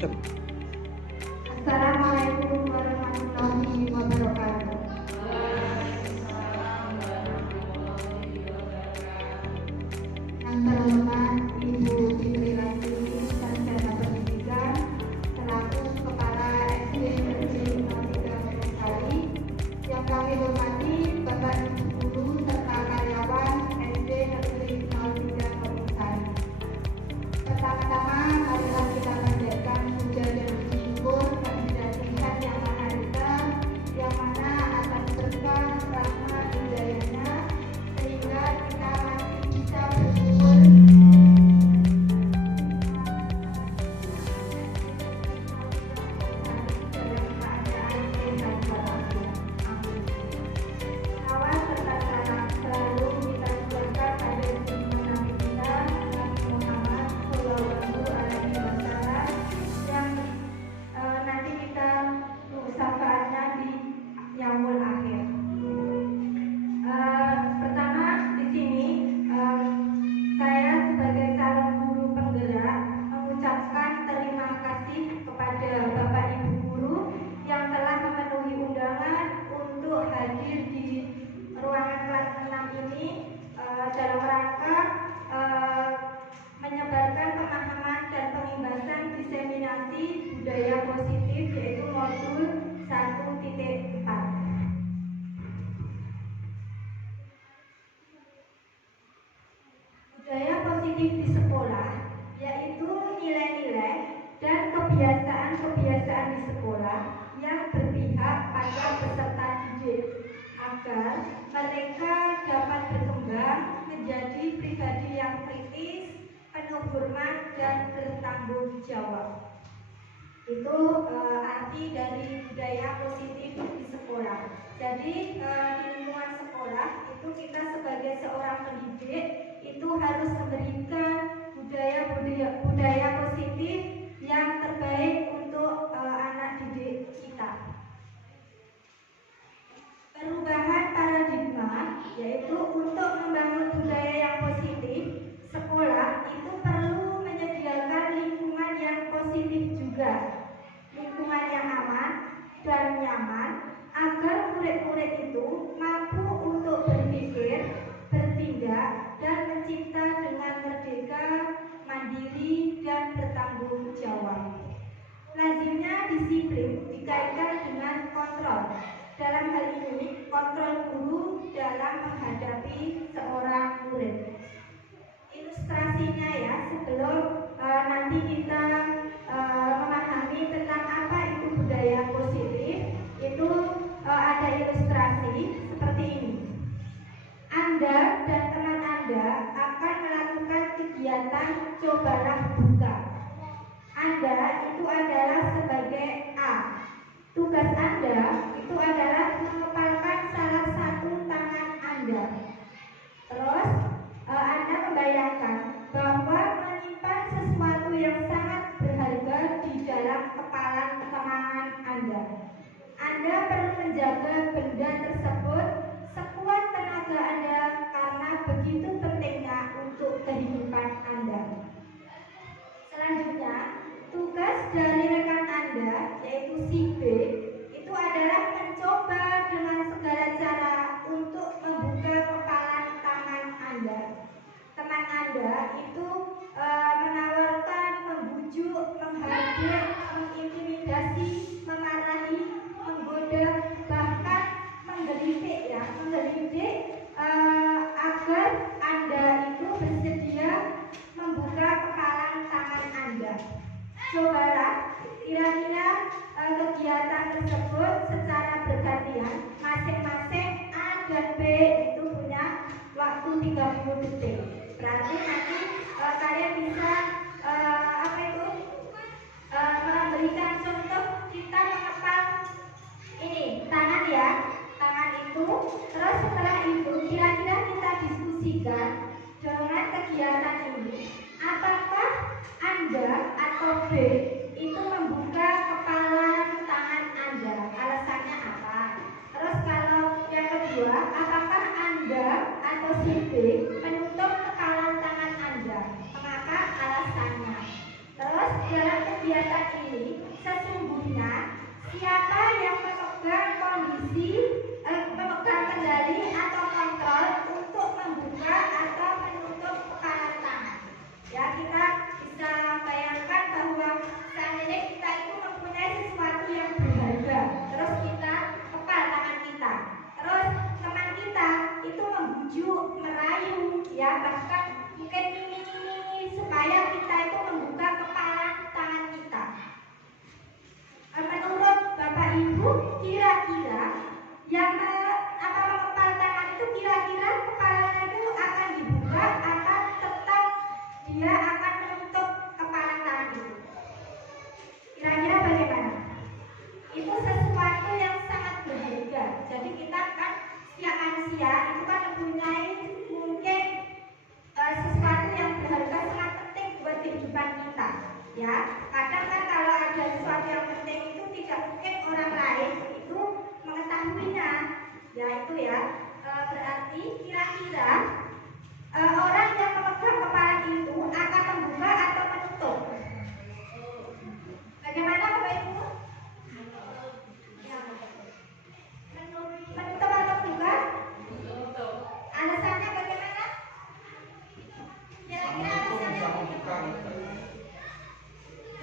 Assalamualaikum warahmatullahi wabarakatuh. Yang terhormat Ibu Fitri Lasmi, Sarjana Pendidikan, selaku Kepala SD Negeri 03 Sari. Yang kami hormati Bapak Ibu Guru serta karyawan SD Negeri 03 Sari. Pertama-tama marilah kita panjatkan puja dan syukur kehadirat Tuhan Yang Maha Esa, yang mana atas berkah rahmat hidayahnya sehingga kita masih bisa bersyukur dalam keadaan sehat walafiat. Amin. Awal serta salam selalu kita tujukan pada junjungan Nabi kita Nabi Muhammad Shallallahu Alaihi Wasallam yang nanti kita syafaatnya di yaumul akhir. Pertama di sini saya sebagai calon guru penggerak mengucapkan terima kasih kepada Bapak Ibu guru yang telah memenuhi undangan untuk hadir di ruangan kelas 6 ini dalam rangka menyebarkan pemahaman dan pengibasan diseminasi budaya positif, yaitu modul 1.4. Budaya positif di sekolah yaitu nilai-nilai dan kebiasaan-kebiasaan di sekolah yang berpihak pada peserta didik agar mereka dapat berkembang menjadi pribadi yang kritis, penuh hormat dan bertanggung jawab. Itu arti dari budaya positif di sekolah. Jadi di lingkungan sekolah itu kita sebagai seorang pendidik itu harus memberikan budaya positif yang terbaik untuk anak didik kita. Perubahan paradigma yaitu untuk membangun budaya yang positif, sekolah itu perlu menyediakan lingkungan yang positif juga, lingkungan yang aman dan nyaman agar murid-murid itu mampu untuk berpikir, bertindak, dan mencipta dengan merdeka, mandiri, dan bertanggung jawab. Lazimnya disiplin dikaitkan dengan kontrol. Dalam hal ini, kontrol guru dalam menghadapi seorang murid. Ilustrasinya ya, sebelum nanti kita memahami tentang apa itu budaya positif, itu ada ilustrasi seperti ini. Anda dan teman Anda akan melakukan kegiatan cobalah buka. Anda itu adalah sebagai A. Tugas Anda itu adalah mengepalkan salah satu tangan Anda. Terus Anda membayangkan bahwa menyimpan sesuatu yang sangat berharga di dalam kepalan tangan Anda. Anda perlu menjaga benda tersebut sekuat tenaga Anda karena begitu pentingnya untuk kehidupan Anda. Selanjutnya, tugas dari rekan Anda yaitu si B itu adalah mencoba dengan segala cara untuk membuka kepalan tangan Anda. Teman Anda itu menawarkan, membujuk, menghajar, mengintimidasi, memarahi, menggoda, bahkan menggelitik agar Anda itu bersedia membuka kepalan tangan Anda. Cobalah kira-kira kegiatan tersebut secara bergantian, masing-masing A dan B itu punya waktu 30 detik. Berarti nanti kalian bisa memberikan contoh, kita mengepal ini tangan ya, tangan itu. Terus setelah itu kira-kira kita diskusikan dengan kegiatan ini, apakah Anda atau B itu membuka kepalan tangan Anda, alasannya apa? Terus kalau yang kedua, apakah Anda atau si B menutup kepalan tangan Anda, mengapa alasannya? Terus dalam kegiatan ini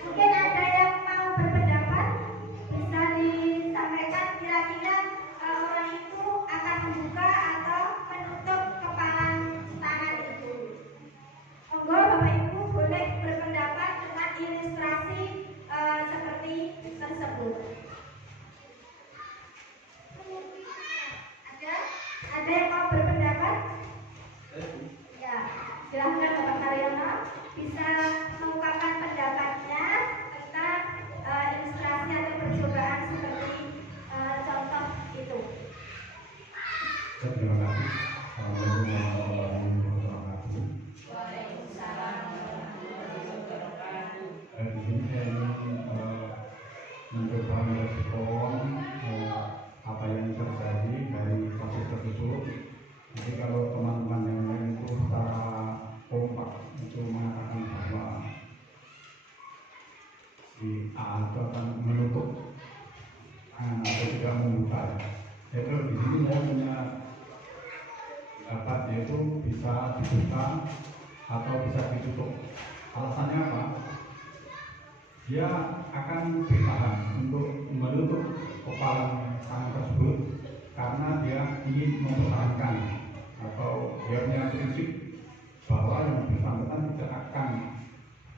Mungkin ada yang mau berpendapat, bisa disampaikan kira-kira orang itu akan membuka atau menutup kepalan tangan itu. Monggo Bapak Ibu boleh berpendapat dengan ilustrasi seperti tersebut. Ada yang mau berpendapat? Ya, silahkan Bapak Karyono bisa mengungkapkan pendapatnya tentang ilustrasi atau percobaan seperti contoh itu. Terima kasih. Assalamualaikum warahmatullahi wabarakatuh. Waalaikumsalam warahmatullahi wabarakatuh. Di sini saya ingin mencoba merespon apa yang terjadi dari kasus tersebut. Jadi kalau teman-teman yang lain itu secara kompak itu mengatakan bahwa si A itu akan menutup atau tidak membuka, itu di sini saya punya pendapat yaitu bisa dibuka atau bisa ditutup. Alasannya apa? Dia akan bertahan untuk menutup kepalan tangan tersebut karena dia ingin mempertahankan atau dia punya prinsip bahwa yang bersangkutan tidak akan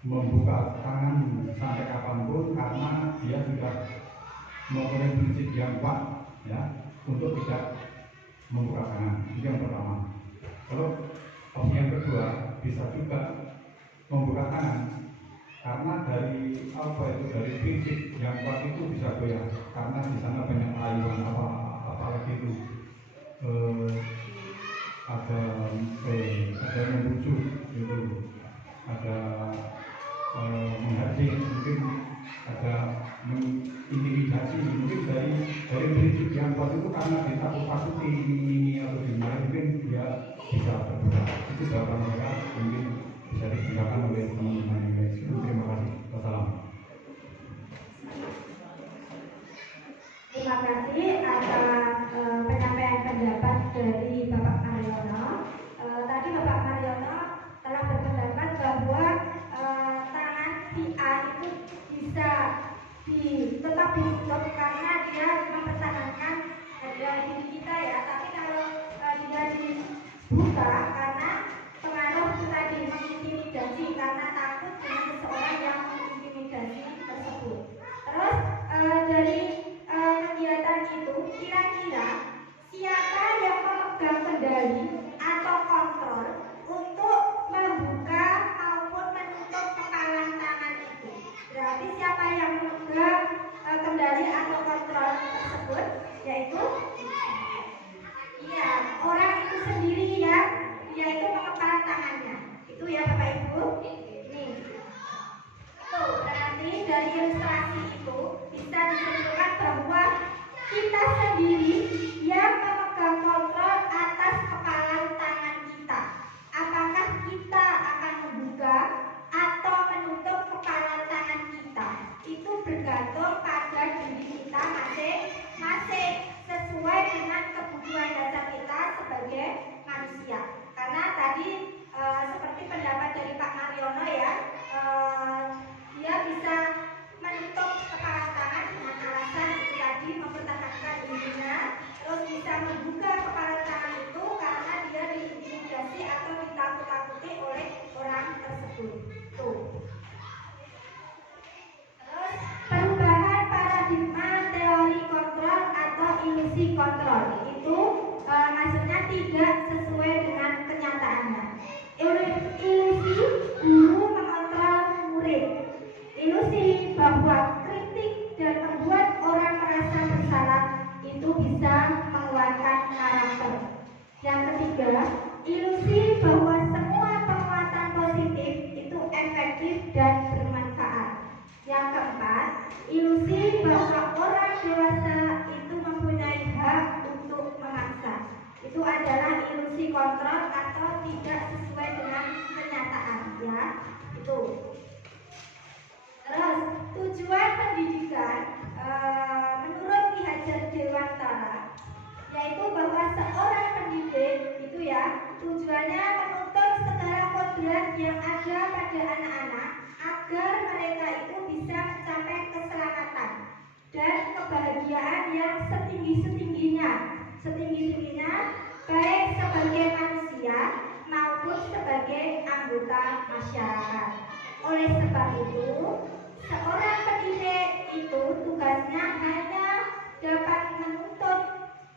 membuka tangan sampai kapanpun karena dia sudah mempunyai prinsip yang kuat ya untuk tidak membuka tangan. Itu yang pertama. Kalau opsi yang kedua bisa juga membuka tangan karena dari dari prinsip yang kuat itu bisa goyah karena di sana banyak rayuan apalagi itu ada yang membujuk gitu, ada menghajar, mungkin ada mengintimidasi, mungkin dari prinsip yang kuat itu karena ditakut-takuti ini atau dimarahi, mungkin dia bisa berbuat. Itu jawaban saya, mungkin bisa digunakan oleh teman-teman yang lain. Terima kasih. Wassalamualaikum. Terima kasih atas penyampaian pendapat dari Bapak Karyono. Tadi Bapak Karyono telah berpendapat bahwa tangan si A itu bisa tetap ditutup karena dia mempertahankan harga diri kita ya. Tapi kalau dia dibuka karena pengaruh itu tadi mengintimidasi karena takut dengan seseorang yang mengintimidasi tersebut. Terus dari kegiatan itu kira-kira siapa yang memegang kendali atau kontrol untuk membuka maupun menutup kepalan tangan itu? Berarti siapa yang memegang kendali atau kontrol tersebut? Yaitu orang itu sendiri ya, yaitu mengepalan tangannya. Itu ya Bapak Ibu. Nih. Tuh, berarti dari ilustrasi itu bisa disimpulkan bahwa kita sendiri yang memegang kontrol atas kepalan tangan kita. Apakah kita akan membuka atau menutup kepalan tangan kita? Itu bergantung pada diri kita masing-masing sesuai dengan kebutuhan dasar kita sebagai manusia. Karena tadi seperti pendapat dari Pak Mariono ya, dia bisa menutup kepala tangan dengan alasan itu tadi mempertahankan dirinya, terus bisa yang ada pada anak-anak agar mereka itu bisa mencapai keselamatan dan kebahagiaan yang setinggi-tingginya baik sebagai manusia maupun sebagai anggota masyarakat. Oleh sebab itu, seorang pendidik itu tugasnya hanya dapat menuntut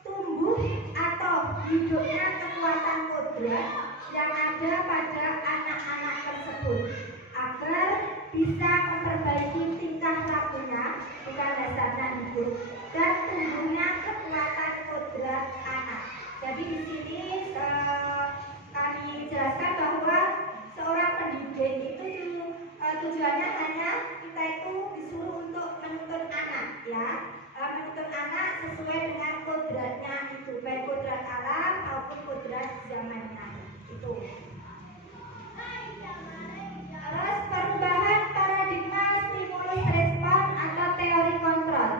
tumbuh atau hidupnya kekuatan kodrat yang ada pada anak-anak tersebut agar bisa memperbaiki tingkah lakunya, bukan dasarnya hidup, dan tumbuhnya kekuatan kodrat anak. Jadi di sini kami jelaskan bahwa seorang pendidik itu tujuannya hanya kita itu disuruh untuk menuntun anak, ya, menuntun anak sesuai dengan kodratnya itu, baik kodrat alam maupun kodrat zamannya itu. Terus perubahan paradigma stimulus respon atau teori kontrol.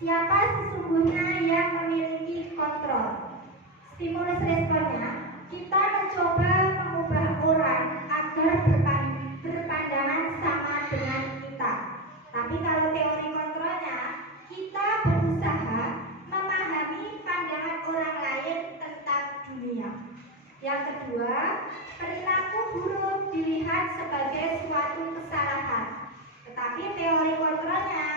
Siapa sesungguhnya yang memiliki kontrol? Stimulus responnya, kita mencoba mengubah orang agar berpandangan sama dengan kita. Tapi kalau teori kontrolnya, kita berusaha memahami pandangan orang lain tentang dunia. Yang kedua, perilaku buruk dilihat sebagai suatu kesalahan. Tetapi teori kontrolnya,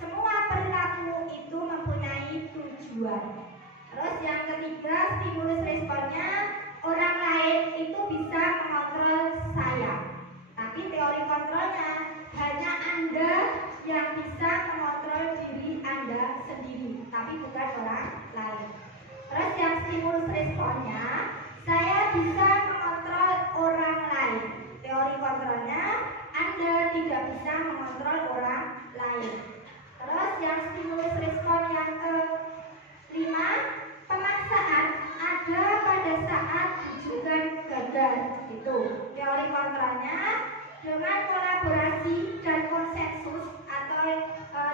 semua perilaku itu mempunyai tujuan. Terus yang ketiga, stimulus responnya, orang lain itu bisa mengontrol saya. Tapi teori kontrolnya, hanya Anda yang bisa mengontrol diri Anda sendiri, tapi bukan orang lain. Terus yang stimulus responnya, saya bisa mengontrol orang lain. Teori kontrolnya, Anda tidak bisa mengontrol orang lain. Terus yang stimulus respon yang kelima, pemaksaan ada pada saat tujuan gagal. Itu teori kontrolnya, dengan kolaborasi dan konsensus atau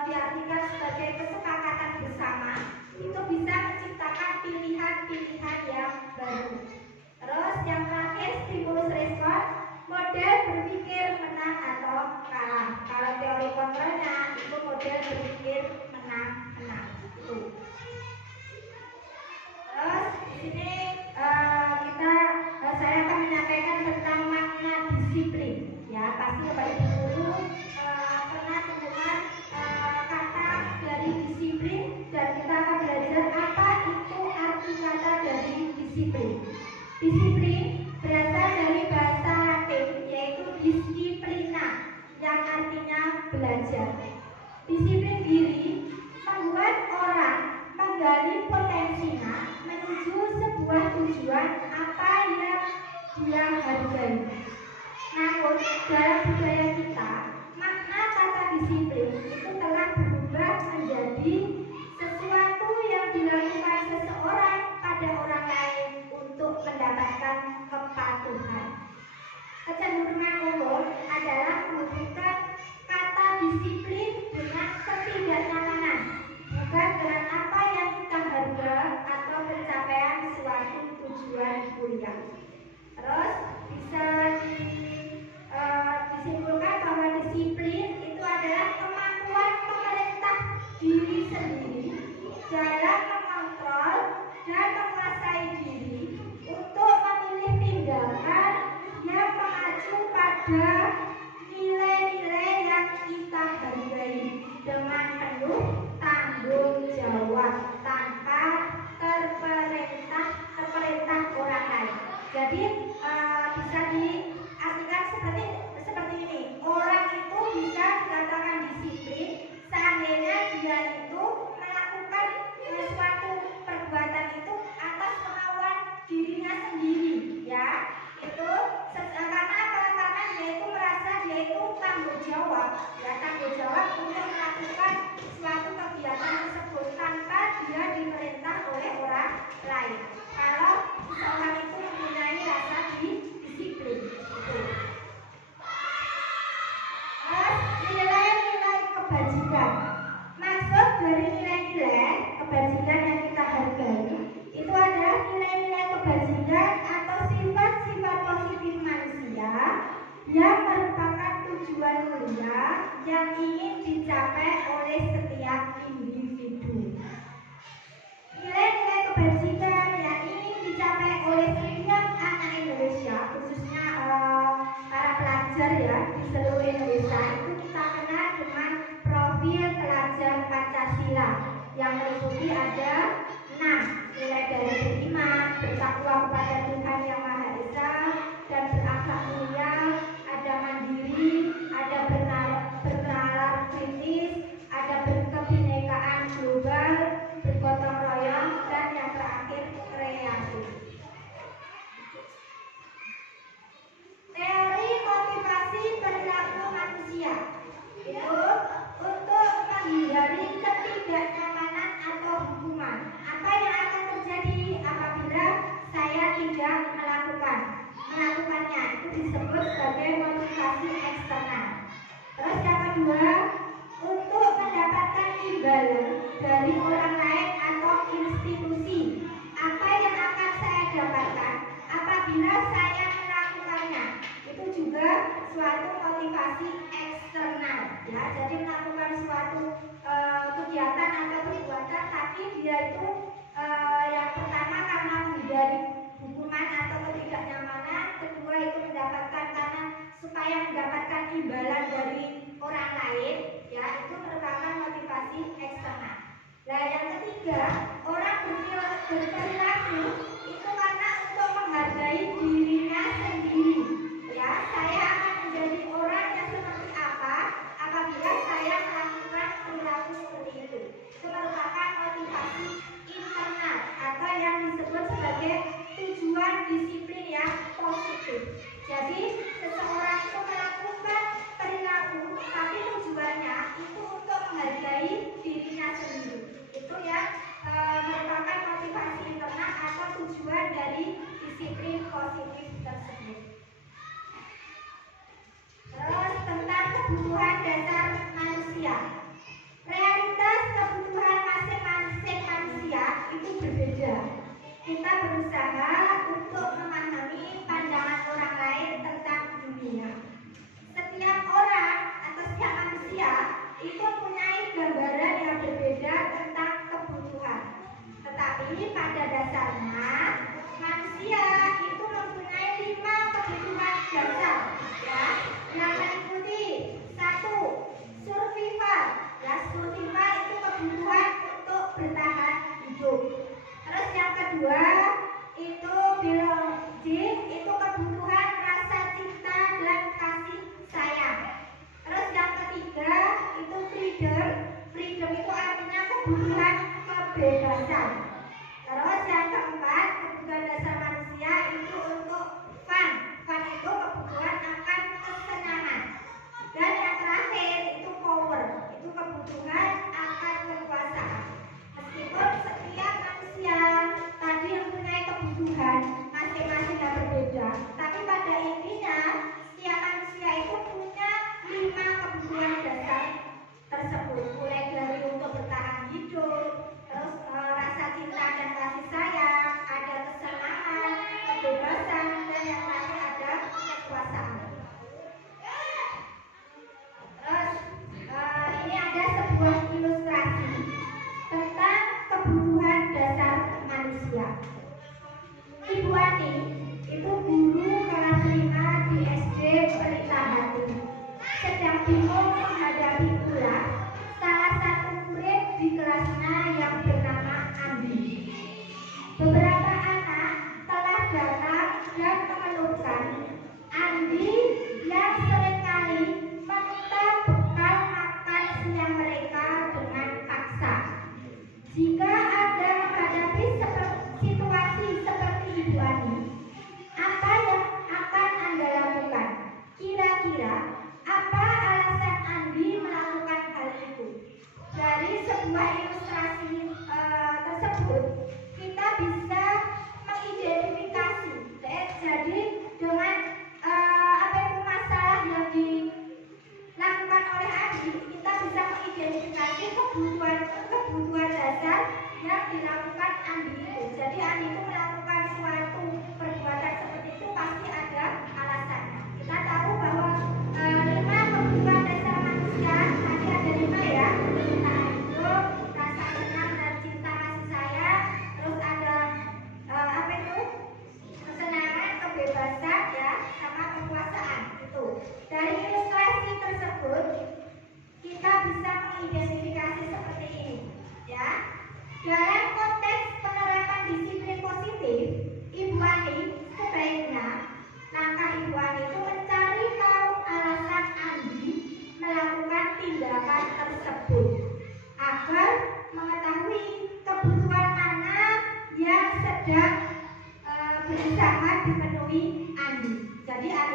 diartikan sebagai kesepakatan bersama, itu bisa menciptakan pilihan-pilihan yang baru. Terus yang terakhir, stimulus respon, model berpikir menang atau kalah. Kalau teori kontrolnya itu model berpikir menang-menang. Itu. Terus di sini saya akan menyampaikan tentang makna disiplin. Ya, pasti Bapak Ibu guru pernah mendengar kata dari disiplin, dan kita akan belajar apa itu arti kata dari disiplin. Disiplin berasal dari bahasa Latin, yaitu disciplina, yang artinya belajar. Disiplin diri membuat orang menggali potensinya menuju sebuah tujuan apa yang dia hargai. Namun dalam budaya kita, makna kata disiplin itu telah berubah menjadi sesuatu yang dilakukan seseorang pada orang lain untuk mendapatkan kepatuhan. Kecenderungan umum adalah menghubungkan kata disiplin dengan ketidaknyamanan, bukan dengan apa yang kita harga atau pencapaian suatu tujuan mulia. Terus bisa disimpulkan bahwa disiplin itu adalah kemampuan memerintah diri sendiri dalam mengontrol dan menguasai diri untuk memilih tindakan yang mengacu pada nilai-nilai yang kita hargai dengan penuh tanggung jawab tanpa terperintah orang lain. Jadi bisa diartikan seperti ini. Orang itu bisa dikatakan disiplin seandainya dia itu melakukan suatu perbuatan itu atas kemauan dirinya sendiri, ya. Itu karena apa? Karena dia itu merasa dia itu tanggung jawab untuk melakukan suatu kegiatan tersebut tanpa dia diperintah oleh orang lain. Kalau seseorang itu mempunyai rasa disiplin, itu. yang ingin dicapai oleh setiap individu. Nilai-nilai kebajikan yang ingin dicapai oleh setiap anak Indonesia, khususnya para pelajar ya di seluruh Indonesia, itu kita kenal dengan profil pelajar Pancasila yang meliputi ada 6, mulai dari beriman, bertakwa kepada Tuhan Yang Maha Esa, dan berakhlak mulia, ada mandiri, ada bernalar kritis, ada berkebinekaan global, bergotong royong, dan yang terakhir kreatif. Teori motivasi perilaku manusia itu untuk menghindari ketidaknyamanan atau hukuman. Apa yang akan terjadi apabila saya tidak melakukannya? Itu disebut sebagai motivasi eksternal. Terus yang kedua, untuk mendapatkan imbalan dari orang lain atau institusi. Apa yang akan saya dapatkan apabila saya melakukannya? Itu juga suatu motivasi eksternal ya. Jadi melakukan suatu kegiatan atau perbuatan, tapi dia itu yang pertama karena menghindari hukuman atau ketidaknyamanan, kedua itu mendapatkan karena supaya mendapatkan imbalan dari orang lain ya, itu merupakan motivasi eksternal. Nah yang ketiga, orang berperilaku itu karena untuk menghargai dirinya sendiri ya. Saya akan menjadi orang yang seperti apa apabila saya melakukan perilaku seperti itu. Itu merupakan motivasi internal atau yang disebut sebagai tujuan disiplin yang positif. Jadi seseorang itu melakukan perilaku tapi tujuannya itu untuk menghargai dirinya sendiri. Itu yang merupakan motivasi internal atau tujuan dari disiplin positif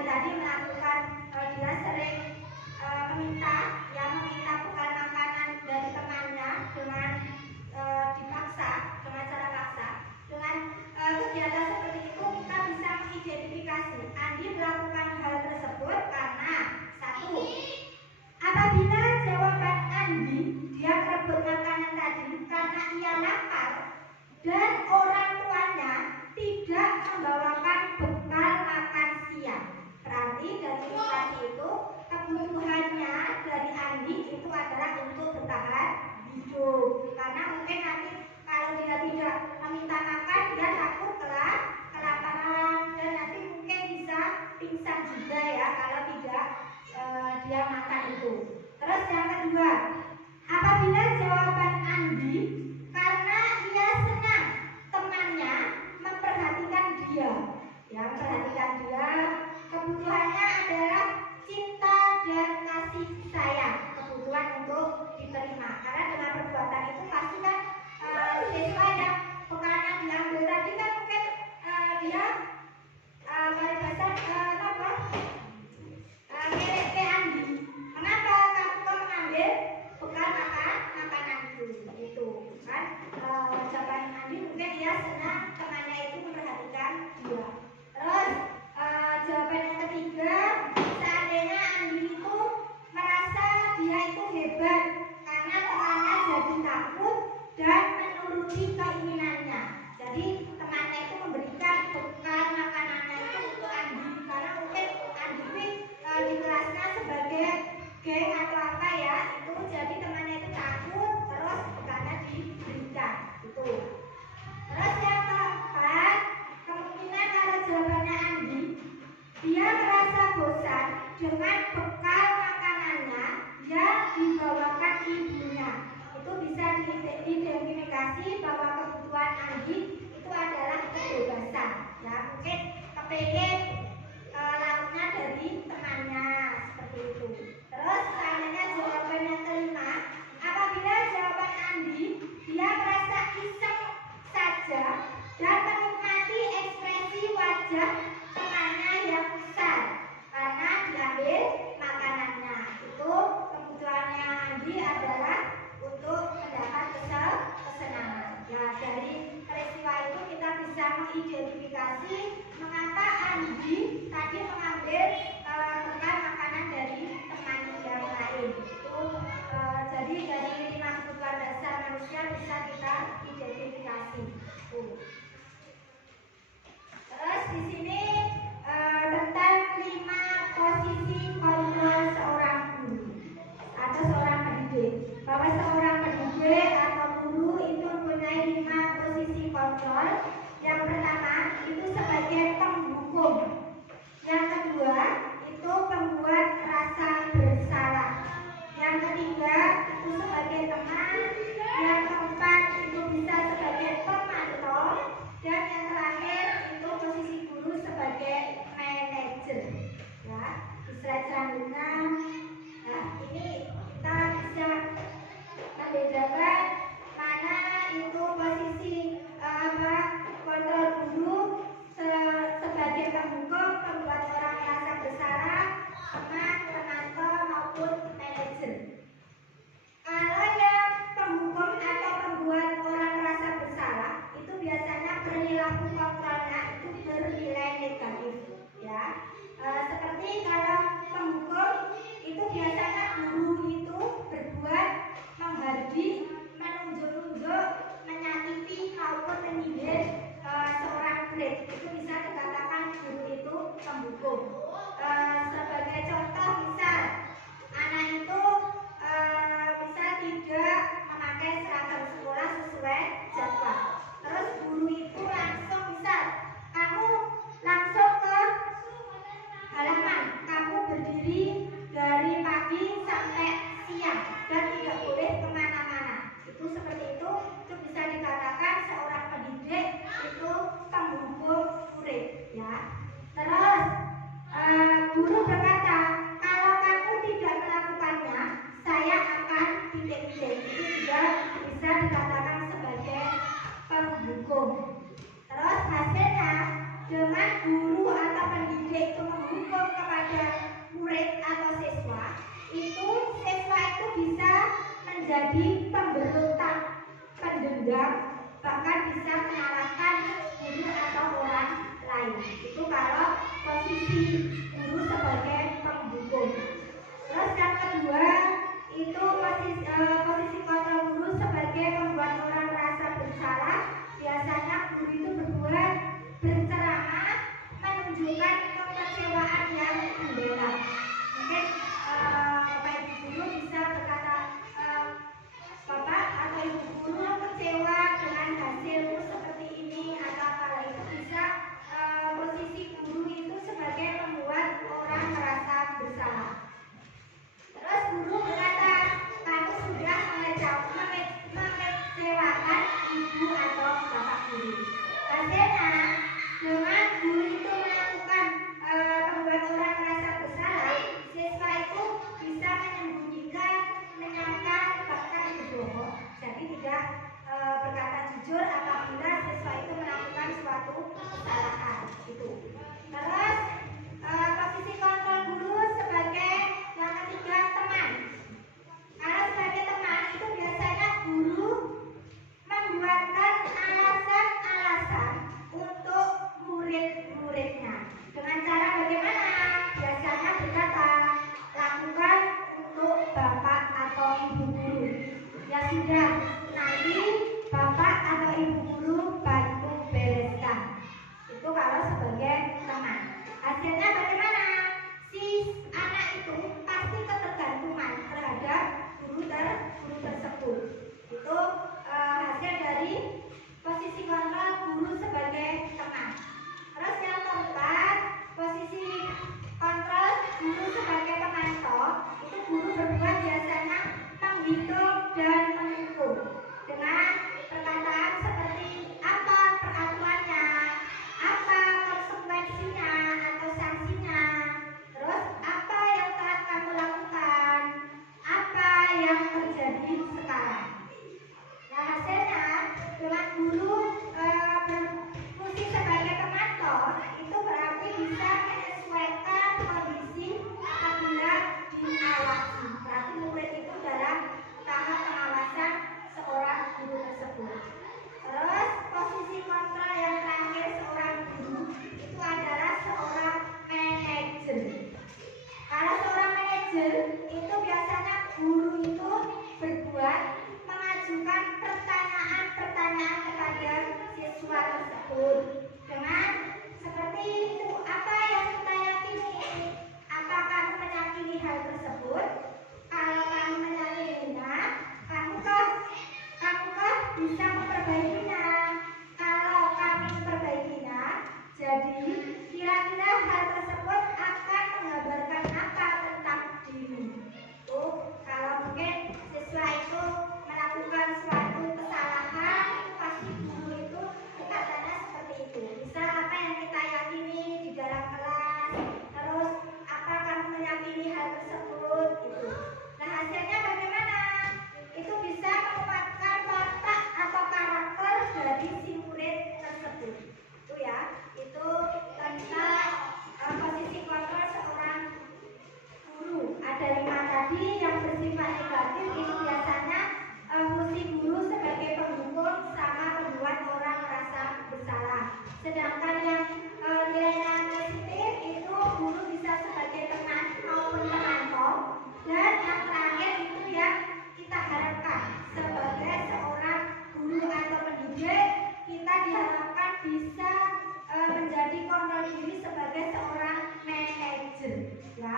tadi melakukan dia sering meminta bekal makanan dari temannya dengan dipaksa, dengan cara paksa. Dengan kegiatan seperti itu kita bisa mengidentifikasi Andi melakukan hal tersebut karena satu, apabila jawaban Andi dia merebut makanan tadi karena ia lapar dan orang tuanya tidak membawakan bekal makan siang, berarti dari situasi itu kebutuhannya dari Andi itu adalah untuk bertahan hidup. Karena mungkin nanti kalau dia tidak meminta makan, dia takut kelaparan dan nanti mungkin bisa pingsan juga ya kalau tidak dia makan itu. Terus yang kedua, apabila jawaban Andi karena ia senang temannya memperhatikan dia, ya memperhatikan dia, kebutuhannya adalah cinta dan kasih sayang, kebutuhan untuk diterima. Karena dengan perbuatan itu pasti kan siswa yang bukannya diambil tadi kan mungkin dia paribasan mirip ke Andi. Mengapa kamu mengambil bekal makananku? Itu kan jawaban Andi mungkin dia senang temannya itu memperhatikan dia. Terus jawaban yang ketiga, seandainya Andi itu merasa dia itu hebat karena temannya jadi takut dan menuruti keinginannya. Jadi temannya itu memberikan bekal makanannya itu untuk Andi karena mungkin Andi di kelasnya sebagai geng atau apa ya itu, jadi temannya itu takut terus bekalnya diberikan itu. Terus yang keempat, kemungkinan kalau jawabannya Andi dia merasa bosan dengan bekal makanannya yang dibawakan ibunya. Itu bisa diidentifikasi bahwa kebutuhan Andi itu adalah kebebasan. Ya mungkin kepengen lauknya dari temannya seperti itu. Terus selanjutnya jawaban yang kelima, apabila jawaban Andi dia merasa iseng saja dan menikmati ekspresi wajah temannya yang besar karena diambil makanannya. Itu kebutuhannya Andi adalah untuk mendapat kesenangan. Ya dari peristiwa itu kita bisa mengidentifikasi mengapa Andi tadi mengambil bekal makanan dari teman yang lain. Itu jadi dari 5 kebutuhan dasar manusia bisa kita identifikasi. Terus di sini tentang 5 posisi kontrol seorang guru atau seorang pendidik. Bahwa seorang pendidik atau guru itu mempunyai 5 posisi kontrol. Yang pertama itu sebagai penghukum. Yang kedua itu pembuat rasa bersalah. Yang ketiga itu sebagai teman. Yang keempat itu bisa sebagai pemantau. Dan yang terakhir itu posisi guru sebagai manajer. Ya, di slide selanjutnya. Nah, ini kita bisa membedakan mana itu posisi kontrol guru sebagai penghukum, pembuat orang merasa bersalah, teman, pemantau maupun manajer. Kalau yang penghukum atau pembuat orang merasa bersalah itu biasanya perilaku kontrolnya itu bernilai negatif, ya. Seperti kalau penghukum itu biasanya guru itu berbuat menghardik, menunjuk-nunjuk, menyakiti maupun menyindir seorang murid. Itu bisa dikatakan guru itu penghukum. Sebagai contoh misal anak itu misal tidak memakai seragam sekolah sesuai jadwal. Terus guru itu langsung misal kamu langsung ke halaman, kamu berdiri dari pagi sampai siang dan tidak boleh kemana-mana. Itu seperti itu bisa dikatakan seorang pendidik itu penghukum murid, ya. Terus guru berkata kalau kamu tidak melakukannya saya akan titik-titik. Itu juga bisa dikatakan sebagai penghukum. Terus hasilnya dengan guru atau pendidik itu menghukum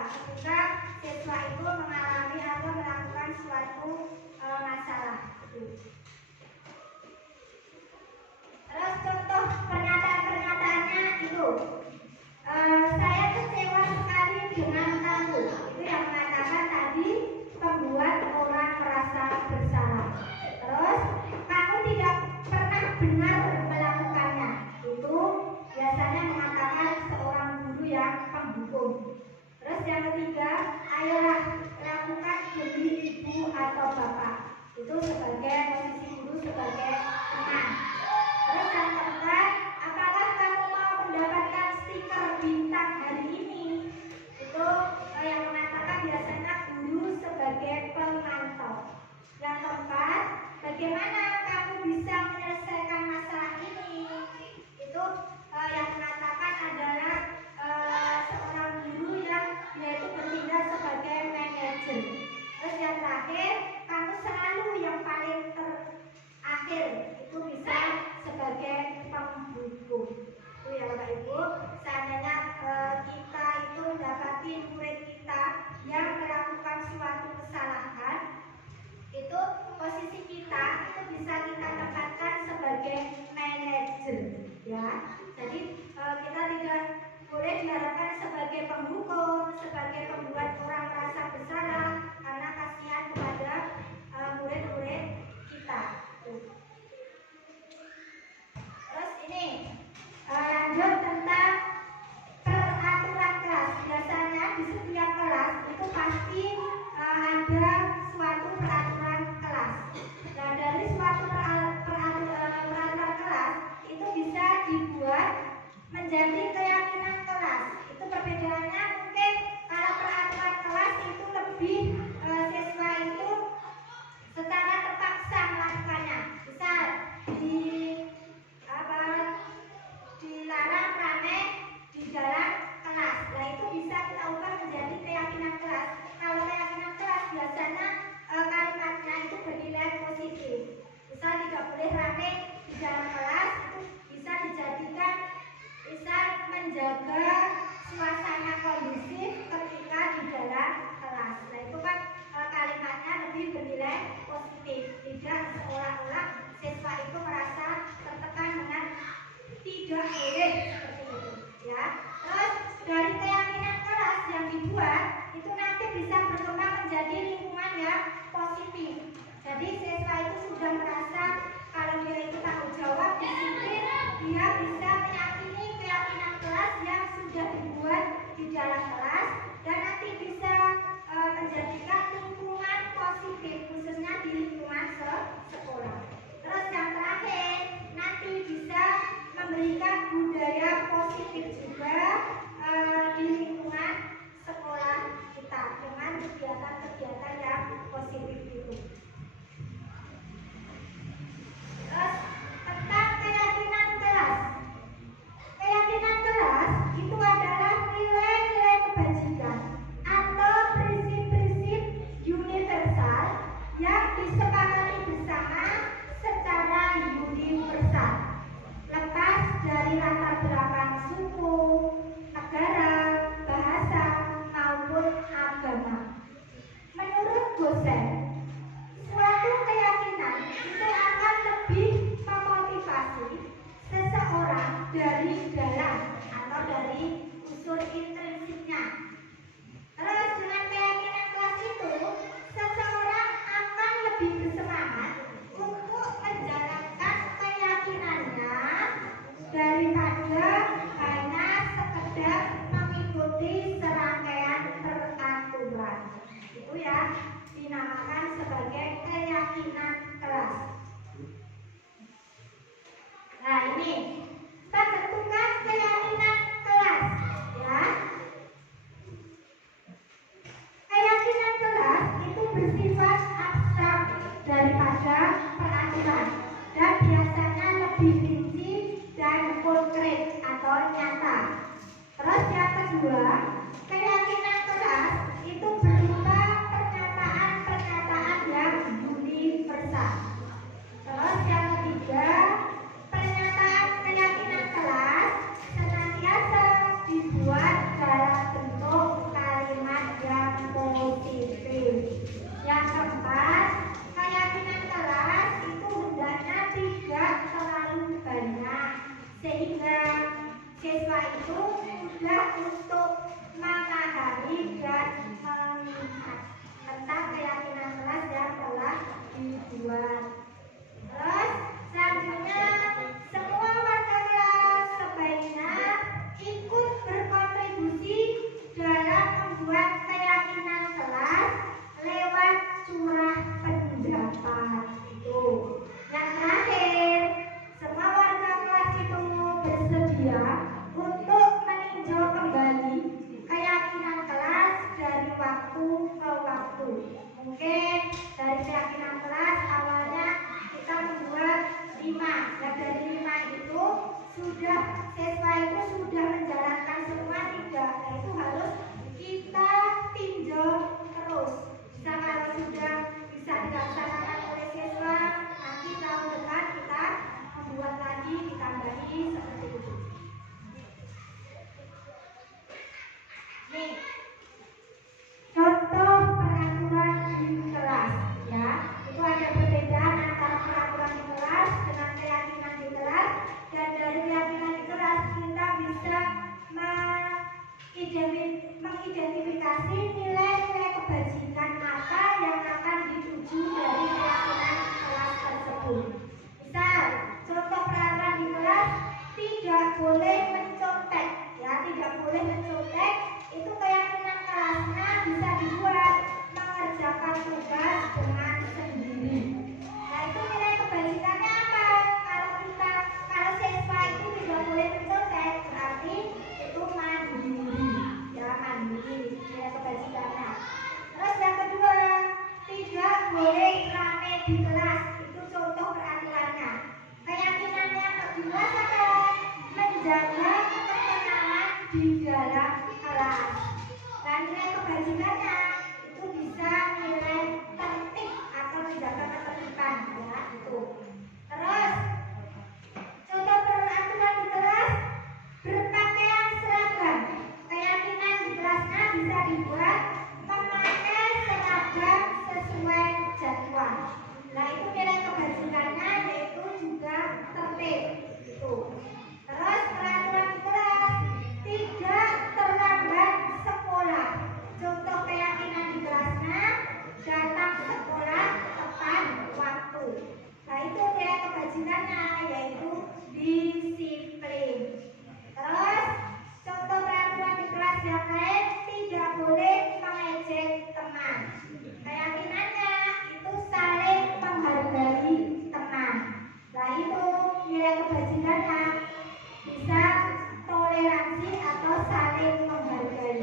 ketika siswa itu mengalami atau melakukan suatu masalah. Terus contoh pernyataan-pernyataannya itu, saya kecewa sekali dengan kamu. Itu yang mengatakan tadi membuat orang merasa bersalah. Terus kamu tidak pernah benar melakukannya. Itu biasanya mengatakan seorang guru yang penghukum. Terus yang ketiga, ayolah lakukan demi ibu atau bapak. Itu sebagai posisi guru sebagai teman. Terus yang keempat, apakah kamu mau mendapatkan stiker bintang hari ini? Itu yang mengatakan biasanya guru sebagai pemantau. Yang keempat, bagaimana kamu bisa menyelesaikan masalah ini? Itu yang mengatakan adalah seorang guru yang yaitu bertindak sebagai manajer. Terus yang terakhir, kamu selalu yang paling terakhir. Itu bisa sebagai pembuku. Itu ya Bapak Ibu, seandainya kita itu mendapati murid kita yang melakukan suatu kesalahan, itu posisi kita itu bisa kita tempatkan sebagai manajer, ya. Jadi kita tidak boleh diharapkan sebagai penghukum, sebagai pembuat orang merasa bersalah, karena kasihan kepada murid-murid kita. Terus ini lanjut tentang peraturan kelas. Biasanya di setiap kelas itu pasti ada suatu peraturan kelas. Nah, dari suatu peraturan kelas itu bisa dibuat menjadi keyakinan kelas. Itu perbedaannya mungkin kalau peraturan kelas itu lebih siswa itu secara terpaksa melakukannya. Misal dilarang rame di dalam kelas. Nah, itu bisa kita ubah menjadi keyakinan kelas. Kalau keyakinan kelas biasanya kalimatnya itu bernilai positif. Misal tidak boleh rame di dalam kelas, itu bisa dijadikan bisa menjaga suasana kondusif ketika di dalam kelas. Nah, itu kan kalimatnya lebih bernilai positif, tidak seolah-olah siswa itu merasa tertekan dengan tidak boleh seperti itu, ya. Terus dari keyakinan kelas yang dibuat itu nanti bisa berkembang menjadi lingkungan yang positif. Jadi siswa itu sudah merasa kalau dia itu tanggung jawab, disiplin, dia bisa meyakini keyakinan kelas yang sudah dibuat di dalam kelas dan nanti bisa menjadikan lingkungan positif, khususnya di lingkungan sekolah. Terus yang terakhir, nanti bisa memberikan budaya positif juga di lingkungan sekolah kita dengan kegiatan-kegiatan yang positif itu. Terus tentang keyakinan kelas. Keyakinan kelas itu adalah nilai-nilai kebajikan atau prinsip-prinsip universal yang disepakati bersama secara universal, lepas dari latar belakang suku, negara, bahasa, maupun agama. Menurut dosen, suatu keyakinan itu akan lebih memotivasi seseorang dari dalam atau dari unsur intrinsiknya. Terus dengan keyakinan kelas itu, seseorang akan lebih bersemangat untuk menjalankan keyakinannya daripada hanya sekedar mengikuti serangkaian peraturan. Itu ya dinamakan sebagai keyakinan kelas. Nah, ini pembentukan keyakinan kelas, ya. Keyakinan kelas itu bersifat abstrak daripada peraturan dan biasanya lebih rinci dan konkret atau nyata. Terus yang kedua, keyakinan kelas itu berupa pernyataan-pernyataan yang universal. Terus yang ketiga, pernyataan keyakinan kelas senantiasa dibuat dalam bentuk kalimat menjelasin nilai-nilai kebajikan apa yang akan dituju dari keyakinan kelas tersebut. Misal, contoh peraturan di kelas tidak boleh mencontek, ya, tidak boleh mencontek. Itu keyakinan kelasnya bisa dibuat mengerjakan tugas dengan sendiri. Nah, itu nilai kebajikannya apa? Kalau siswa itu tidak boleh mencontek, berarti itu mandiri, ya, mandiri, nilai kebajikannya. Terus yang kedua, tidak boleh rame di kelas. Itu contoh peraturannya. Keyakinannya kedua adalah menjaga ketenangan di dalam kelas. Dan nilai kebajikannya itu bisa nilai tertib atau menjaga ketertiban, ya, itu. Terus contoh peraturan di kelas berpakaian seragam. Keyakinan di kelasnya bisa dibuat memakai seragam sesuai jadwal. Nah, itu nilai kebajikannya yaitu juga tertib. Itu. Terus peraturan di kelas tidak terlambat sekolah. Contoh keyakinan di kelasnya datang sekolah tepat waktu. Nah, itu nilai kebajikannya yaitu disiplin. Terus contoh peraturan di kelas yang lain tidak boleh mengejek teman. Keyakinannya itu saling menghargai teman. Nah, itu nilai kebajikannya bisa toleransi atau saling menghargai.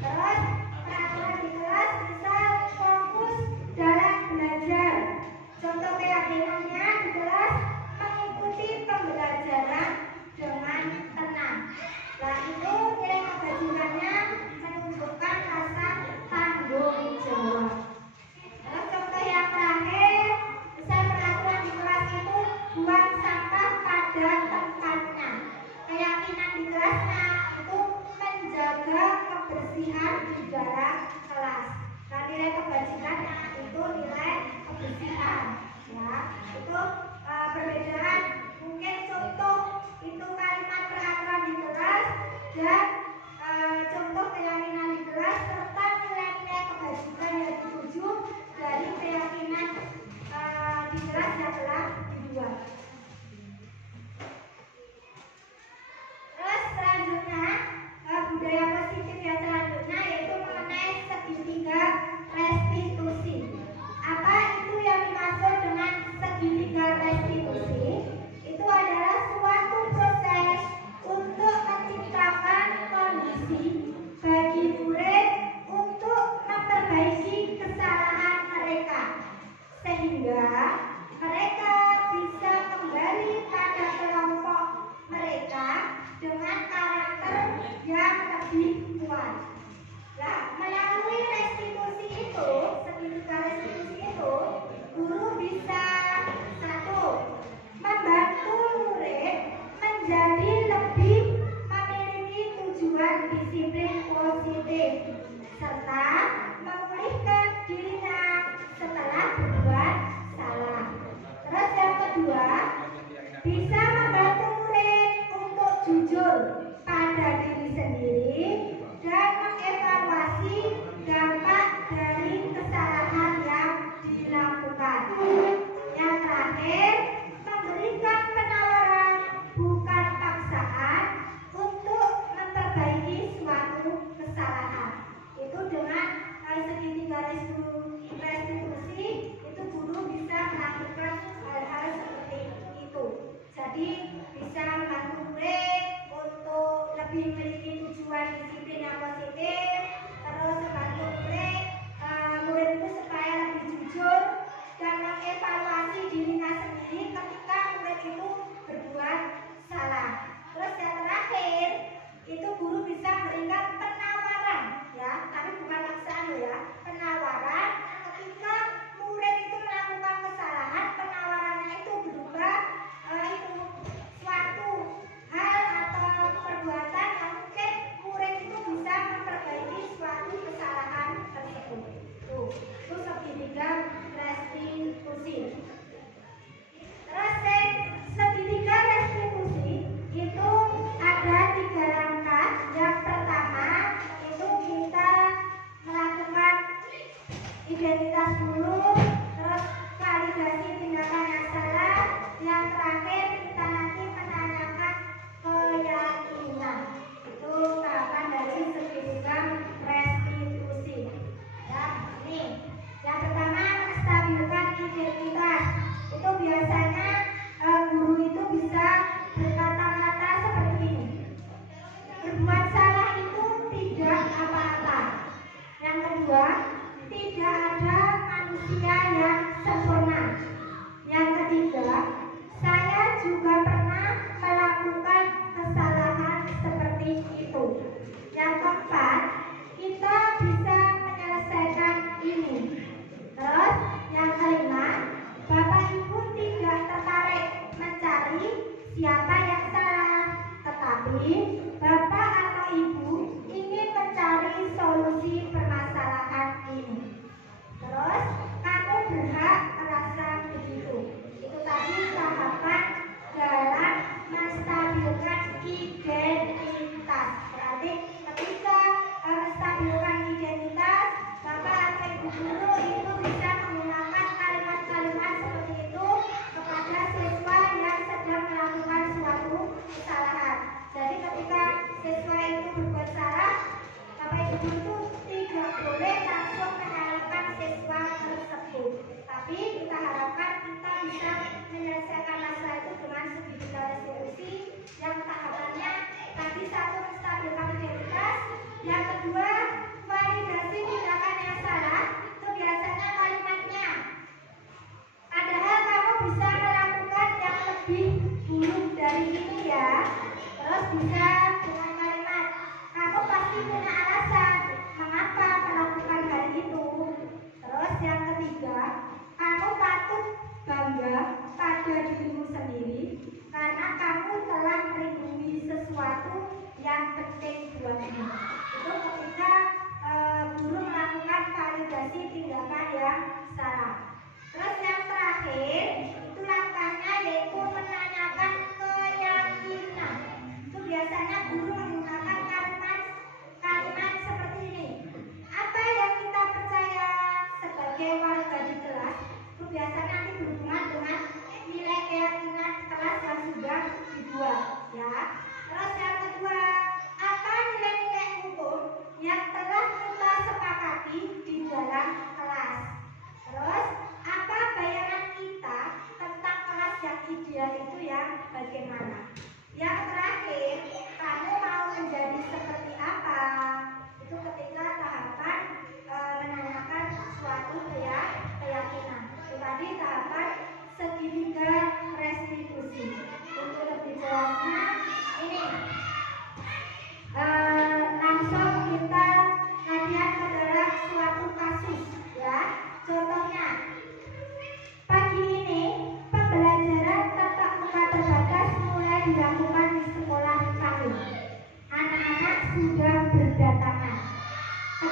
Terus peraturan di kelas bisa fokus dalam belajar. Contoh keyakinannya di kelas mengikuti pembelajaran dengan tenang. Nah, itu nilai kebajikannya menunjukkan rasa tanggung jawab. Terus contoh yang terakhir, misal peraturan di kelas itu buang sampah pada tempatnya. Keyakinan di kelasnya itu menjaga kebersihan di dalam kelas. Nah, nilai kebajikannya itu nilai kebersihan, ya. Itu perbedaan mungkin contoh itu kalimat peraturan di kelas dan contoh keyakinan di kelas serta nilai-nilai kebajikan yang dituju dari keyakinan di kelas yang telah dibuat. Terus selanjutnya budaya positif yang selanjutnya yaitu mengenai segitiga restitusi. Apa itu yang dimaksud dengan segitiga restitusi? Itu adalah suatu proses untuk menciptakan kondisi bagi murid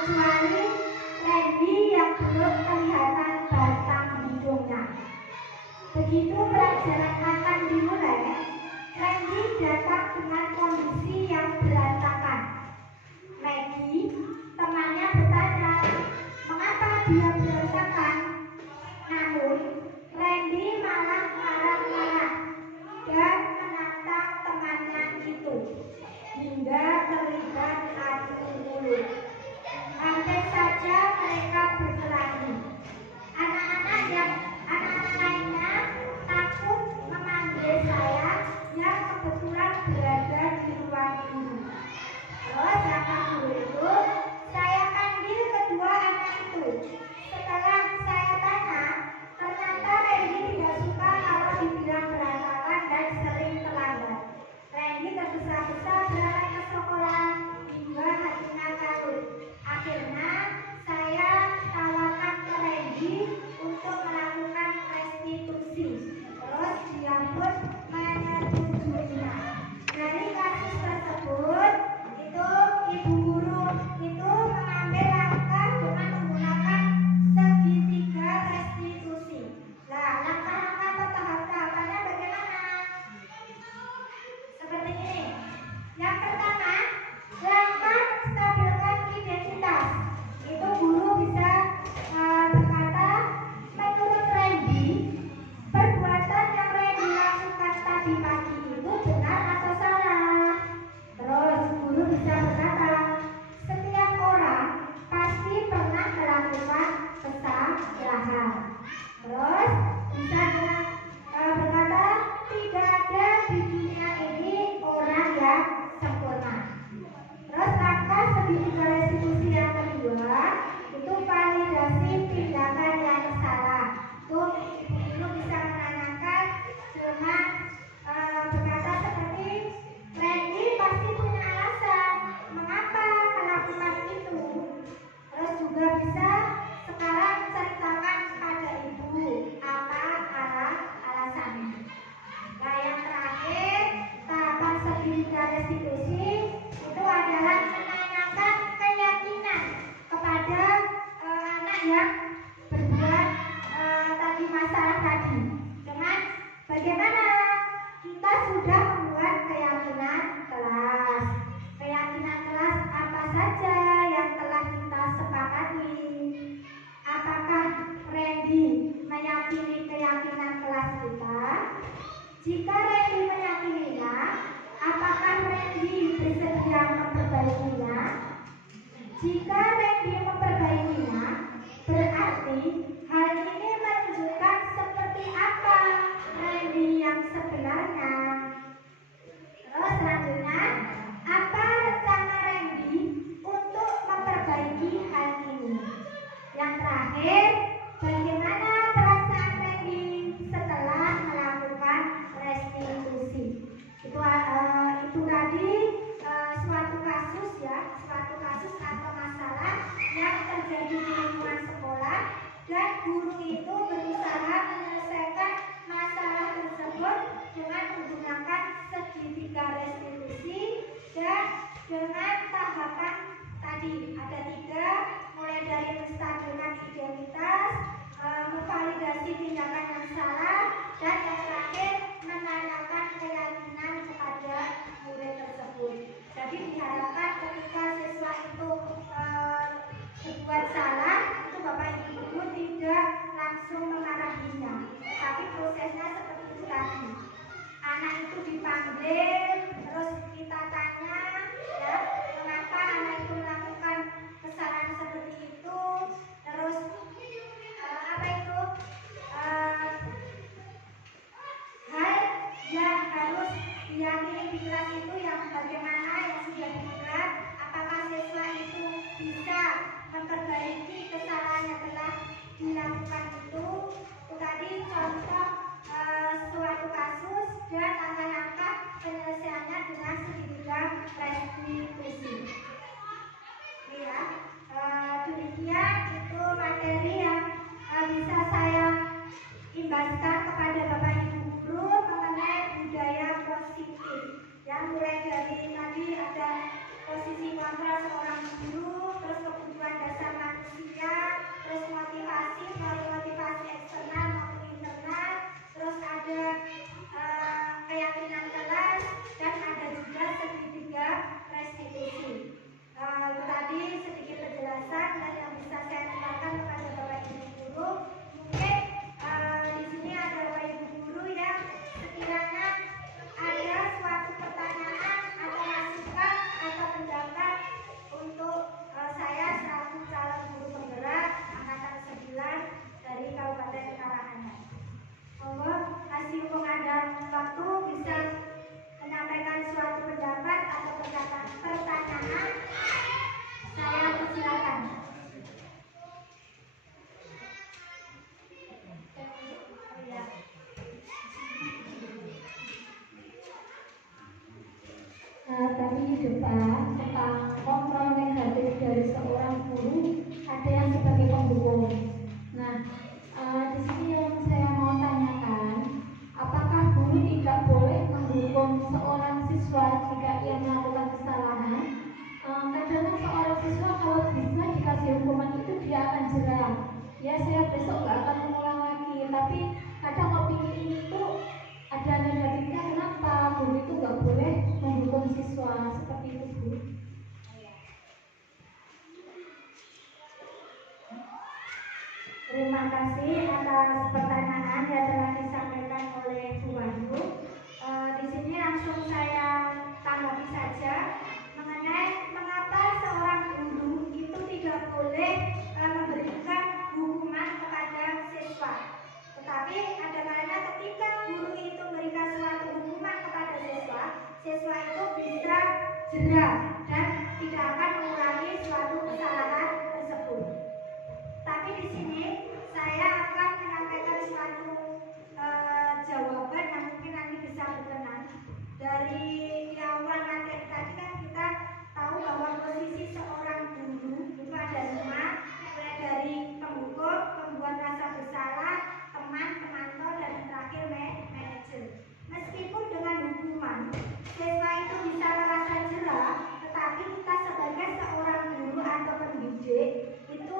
kecuali Randy yang belum kelihatan batang hidungnya. Begitu pelajaran akan dimulai, Randy datang dengan kondisi yang berantakan. Maggie, temannya, bertanya mengapa dia berantakan. Namun, Randy malah marah-marah dan menantang temannya itu hingga terlibat adu mulut. Hampir saja mereka berkelahi. Anak-anak lainnya takut memanggil saya yang kebetulan berada di ruang guru. Terus kata guru itu, saya panggil kedua anak itu. Setelah saya tanya, ternyata Randy tidak suka kalau dibilang berantakan dan sering terlambat. Randy tergesa-gesa berangkat ke sekolah hingga hatinya kalut. Akhirnya saya tawarkan ke Randy untuk melakukan restitusi. Terus dia pun menyetujuinya. Dari kasus tersebut, ibu guru itu mengambil langkah dengan menggunakan segitiga restitusi. Nah, langkah-langkah atau tahap-tahapannya bagaimana? Seperti ini. Yang pertama, langkah menstabilkan identitas. Itu guru bisa berkata, menurut Randy, perbuatan yang Randy lakukan tadi pagi itu benar atau salah. Terus guru bisa berkata, setiap orang pasti pernah melakukan kesalahan. Terus bisa berkata, tidak ada di dunia ini orang yang sempurna. Terus langkah segitiga restitusi yang kedua itu validasi tindakan yang salah. Tuh guru bisa menanyakan dengan berkata seperti, Randy pasti punya alasan mengapa melakukan itu. Terus juga bisa sekarang ceritakan kepada ibu apa alasannya. Nah, yang terakhir, tahapan segitiga restitusi itu adalah menanyakan keyakinan kepada anak yang berbuat tadi masalah tadi. Dengan bagaimana kita sudah membuat keyakinan kelas. Keyakinan kelas apa saja yang telah kita sepakati? Apakah Randy meyakini keyakinan kelas kita? Jika Randy meyakininya, apakah Randy bersedia memperbaikinya? Jika Randy memperbaikinya, berarti hal ini menunjukkan seperti apa Randy yang sebenarnya. Terus selanjutnya, apa rencana Randy untuk memperbaiki hal ini? Yang terakhir, bagaimana perasaan Randy setelah melakukan restitusi? Itu tadi suatu kasus atau masalah yang terjadi di lingkungan sekolah, dan guru itu berusaha menyelesaikan masalah tersebut dengan menggunakan segitiga restitusi dan dengan tahapan tadi ada 3, mulai dari menstabilkan identitas, memvalidasi tindakan yang salah, dan yang terakhir menanyakan keyakinan kepada murid tersebut. Jadi diharapkan ketika siswa itu berbuat salah, itu Bapak Ibu guru tidak langsung memarahinya, tapi prosesnya seperti itu tadi. Anak itu dipanggil, terus kita tanya, ya, mengapa anak itu melakukan kesalahan seperti itu, terus hal yang harus diyakini di kelas itu yang bagaimana yang sudah dibuat, apakah siswa itu bisa memperbaiki kesalahan yang telah dilakukan itu tadi contoh suatu kasus dan langkah-langkah penyelesaiannya dengan segitiga restitusi. Ya, demikian itu materi yang bisa saya imbaskan kepada Bapak Ibu guru mengenai budaya positif. Yang mulai dari tadi ada posisi kontrol seorang guru, terus kebutuhan Tadi di depan tentang kontrol negatif dari seorang guru, ada yang sebagai pendukung. Nah, di sini yang saya mau tanyakan, apakah guru tidak boleh menghukum seorang siswa jika ia melakukan kesalahan? Kadang seorang siswa kalau bisa dikasih hukuman itu dia akan jerah. Ya, saya besok nggak akan mengulang lagi. Tapi kadang opini ini tuh ada negatifnya. Kenapa guru itu nggak boleh menghukum siswa seperti itu, Bu? Terima kasih atas pertanyaan yang telah disampaikan oleh Bu Wahyu. Di sini langsung saya tanggapi saja mengenai mengapa seorang guru itu tidak boleh memberikan hukuman kepada siswa. Tetapi ada kalanya ketika guru itu memberikan suatu hukuman kepada siswa, siswa itu bisa jerah dan tidak akan mengulangi suatu kesalahan tersebut. Tapi di sini saya akan menyampaikan suatu jawaban yang mungkin nanti bisa berkenan. Dari awal materi tadi kan kita tahu bahwa posisi seorang guru itu ada 5, mulai dari penghukum, pembuat rasa bersalah, teman, pemantau, dan terakhir manajer. Meskipun dengan hukuman siswa itu bisa merasa jerah, tetapi kita sebagai seorang guru atau pendidik itu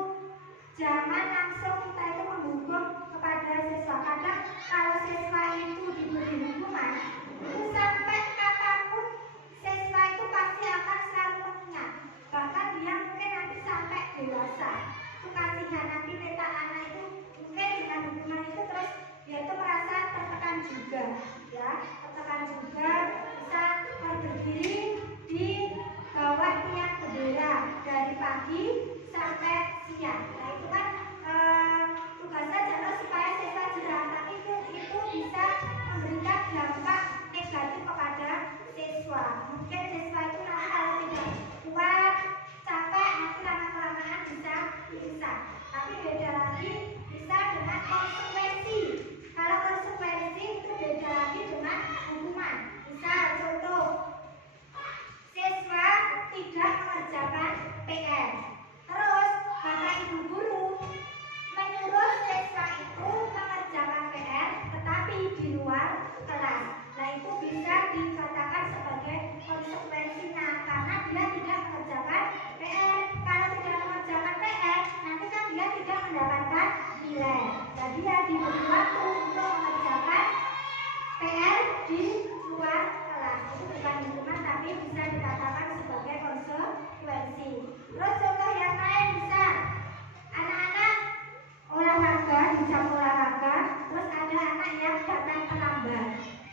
jangan langsung kita itu menghukum kepada siswa. Kadang kalau siswa itu diberi hukuman, itu sampai kapanpun siswa itu pasti akan selalu mengingat. Bahkan dia mungkin nanti sampai dewasa. Itu kasihan nanti mental anak itu mungkin dengan hukuman itu terus dia itu merasa tertekan juga, ya, tertekan juga, bisa berdiri di bawah tiang bendera dari pagi sampai siang. Nah itu kan tugasnya jangan supaya siswa jerah, tapi itu bisa memberikan dampak negatif kepada siswa. Mungkin siswa itu nanti kalau tidak kuat, capek, nanti lama-kelamaan bisa pingsan. Tapi beda lagi bisa dengan konsekuensi. Kalau konsekuensi itu beda lagi dengan hukuman. Misal contoh, siswa tidak mengerjakan PR. Terus bapak ibu guru menyuruh siswa itu mengerjakan PR tetapi di luar kelas. Nah itu bisa dikatakan sebagai konsekuensinya karena dia tidak mengerjakan PR. Kalau tidak mengerjakan PR, nanti kan dia tidak mendapatkan nilai. Jadi dia diberi waktu untuk mengerjakan PR di luar kelas. Itu bukan hukuman tapi bisa dikatakan sebagai konsekuensi. Terus contoh yang lain bisa anak-anak olahraga, di jam olahraga, terus ada anak yang datang terlambat.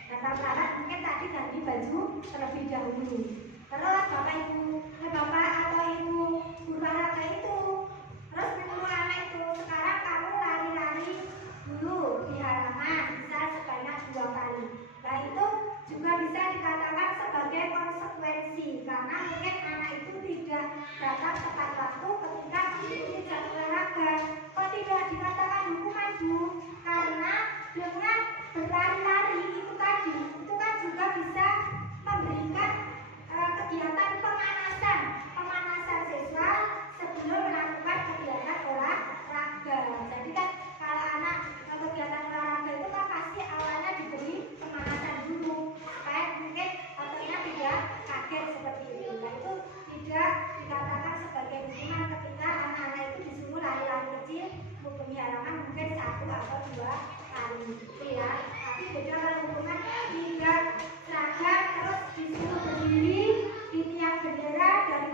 Datang terlambat mungkin tadi ganti baju terlebih dahulu. Terus bapak atau ibu guru olahraga itu terus menyuruh anak itu, sekarang kamu lari-lari dulu di halaman, bisa sebanyak 2 kali. Nah itu juga bisa dikatakan sebagai konsekuensi karena mungkin anak itu tidak datang tepat waktu ketika mengikuti jam olahraga. Kok tidak dikatakan hukuman, Bu? Karena dengan berlari-lari itu tadi, itu kan juga bisa memberikan kegiatan pemanasan siswa sebelum melakukan kegiatan olahraga. Jadi kan kalau anak kegiatan olahraga itu kan pasti awalnya diberi pemanasan dulu supaya mungkin ototnya tidak kaget seperti itu. Nah itu tidak dikatakan sebagai hukuman ketika anak-anak itu disuruh lari-lari kecil di halaman mungkin 1 atau 2 kali gitu ya. Tapi beda kalau hukuman tidak seragam terus disuruh berdiri di tiang bendera dari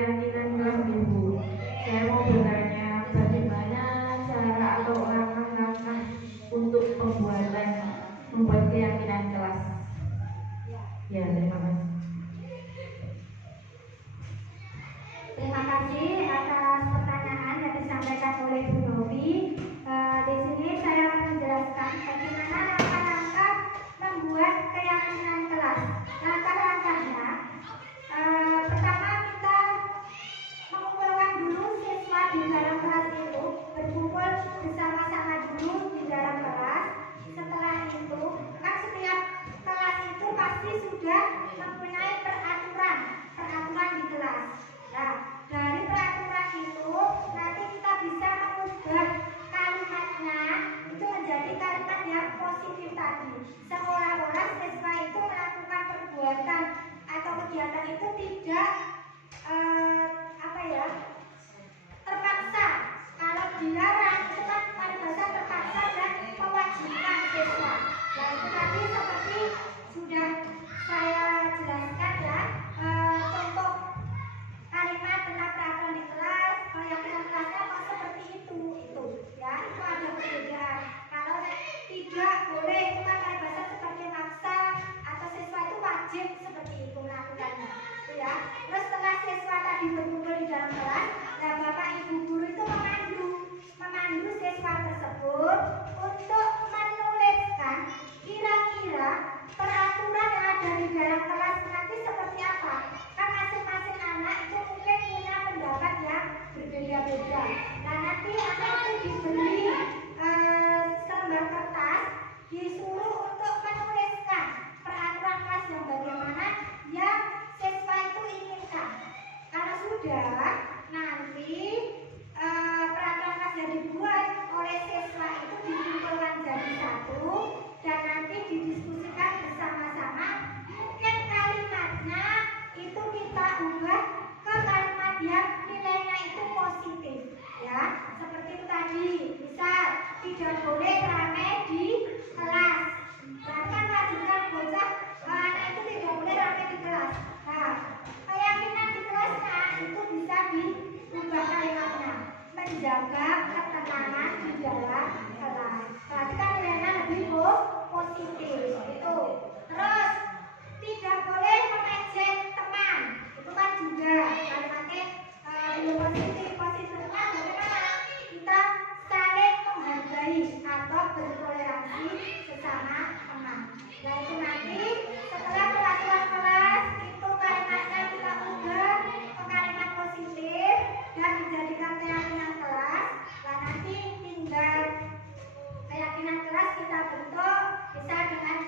keyakinan kelas Ibu. Saya mau bertanya bagaimana cara atau langkah-langkah untuk membuat keyakinan kelas. Ya, terima kasih. Terima kasih atas pertanyaan yang disampaikan oleh Bu Novi. Di sini saya akan menjelaskan bagaimana langkah-langkah membuat keyakinan kelas. Langkah-langkahnya, pertama kita mengumpulkan dulu siswa di dalam kelas itu, berkumpul bersama-sama dulu di dalam kelas. Setelah itu, kan setiap kelas itu pasti sudah mempunyai peraturan di kelas. Nah, dari peraturan itu nanti kita bisa mengubah kalimatnya itu menjadi kalimat yang positif tadi. Seolah-olah siswa itu melakukan perbuatan atau kegiatan itu tidak terpaksa. Kalau dilarang itu kan paribasa terpaksa dan mewajibkan siswa. Nah, itu tadi seperti sudah saya jelaskan ya, contoh kalimat tentang peraturan di kelas, keyakinan kelasnya kok seperti itu ya, itu ada perbedaan. Kalau tidak boleh itu kan paribasa seperti maksa, atau siswa itu wajib seperti itu melakukannya, itu ya. Terus setelah siswa tadi berkumpul di dalam kelas, nah bapak ibu guru itu memandu siswa tersebut untuk menuliskan kira-kira peraturan yang ada di dalam kelas nanti seperti apa. Kan masing-masing anak itu mungkin punya pendapat yang berbeda-beda. Nah, nanti anak itu diberi selembar kertas, disuruh untuk menuliskan peraturan kelas yang bagaimana yang siswa itu inginkan. Kalau sudah, nanti peraturan kelas yang dibuat oleh siswa itu dikumpulkan jadi satu dan nanti didiskusikan bersama-sama. Mungkin kalimatnya itu kita ubah ke kalimat yang nilainya itu positif ya, seperti itu tadi. Misal tidak boleh ramai di kelas, bahkan wajibkan bocah anak itu tidak boleh ramai di kelas. Nah, keyakinan di kelasnya itu bisa diubah kalimatnya, menjaga ketenangan di dalam kelas. Berarti kan nilainya lebih positif itu. Terus tidak boleh mengejek teman, itu kan juga kalimatnya belum positif. Positifnya bagaimana? Kita saling menghargai atau bertoleransi sesama teman. Nah, itu nanti setelah peraturan kelas itu kalimatnya kita ubah ke kalimat positif dan dijadikan keyakinan kelas. Nah, nanti tinggal keyakinan kelas kita bentuk, bisa dengan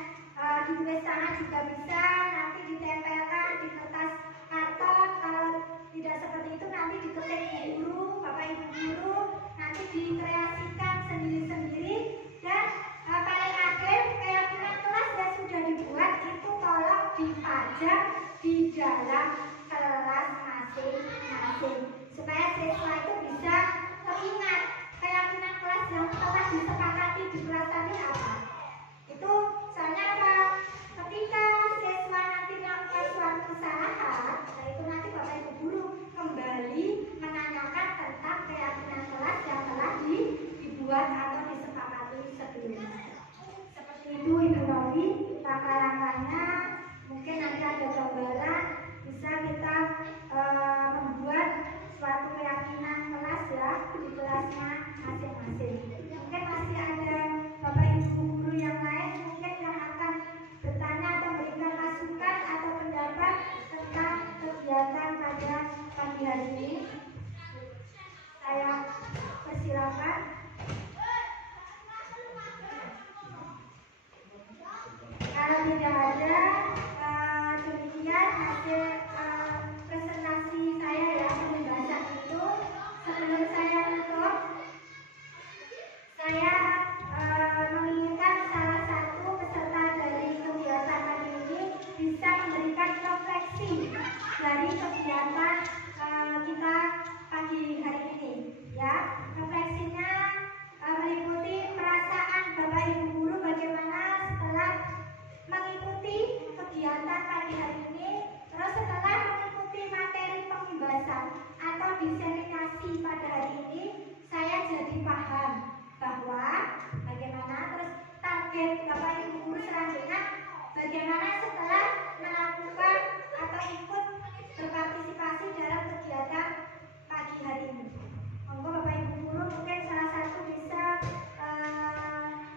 ditulis tangan juga bisa, nanti ditempelkan di kertas karton. Kalau tidak seperti itu nanti diketik guru, bapak ibu guru, nanti dikreasikan sendiri-sendiri. Dan paling akhir keyakinan kelas yang sudah dibuat itu tolong dipajang di dalam kelas masing-masing supaya siswa itu bisa teringat keyakinan kelas yang telah disepakati di kelas tadi apa. Itu soalnya apa? Ketika siswa nanti melakukan suatu kesalahan, nah itu nanti bapak ibu guru kembali menanyakan tentang keyakinan kelas yang telah dibuat atau disepakati sebelumnya. Seperti itu Ibu Novi, langkah-langkahnya. Mungkin nanti ada gambaran, bisa kita membuat suatu keyakinan kelas ya di kelasnya masing-masing. Mungkin masih ada bapak ibu guru yang lain mungkin yang akan bertanya atau memberikan masukan atau pendapat tentang kegiatan pada pagi hari ini. Saya persilakan. Kalau tidak ada, demikian hasil presentasi saya ya, pembahasan itu. Sebelum saya tutup, saya menginginkan salah satu peserta dari kegiatan pagi ini bisa memberikan refleksi dari kegiatan kita pagi hari ini ya. Refleksinya diseminasi pada hari ini, saya jadi paham bahwa bagaimana terus target Bapak Ibu guru selanjutnya, bagaimana setelah melakukan atau ikut berpartisipasi dalam kegiatan pagi hari ini. Monggo Bapak Ibu guru mungkin salah satu bisa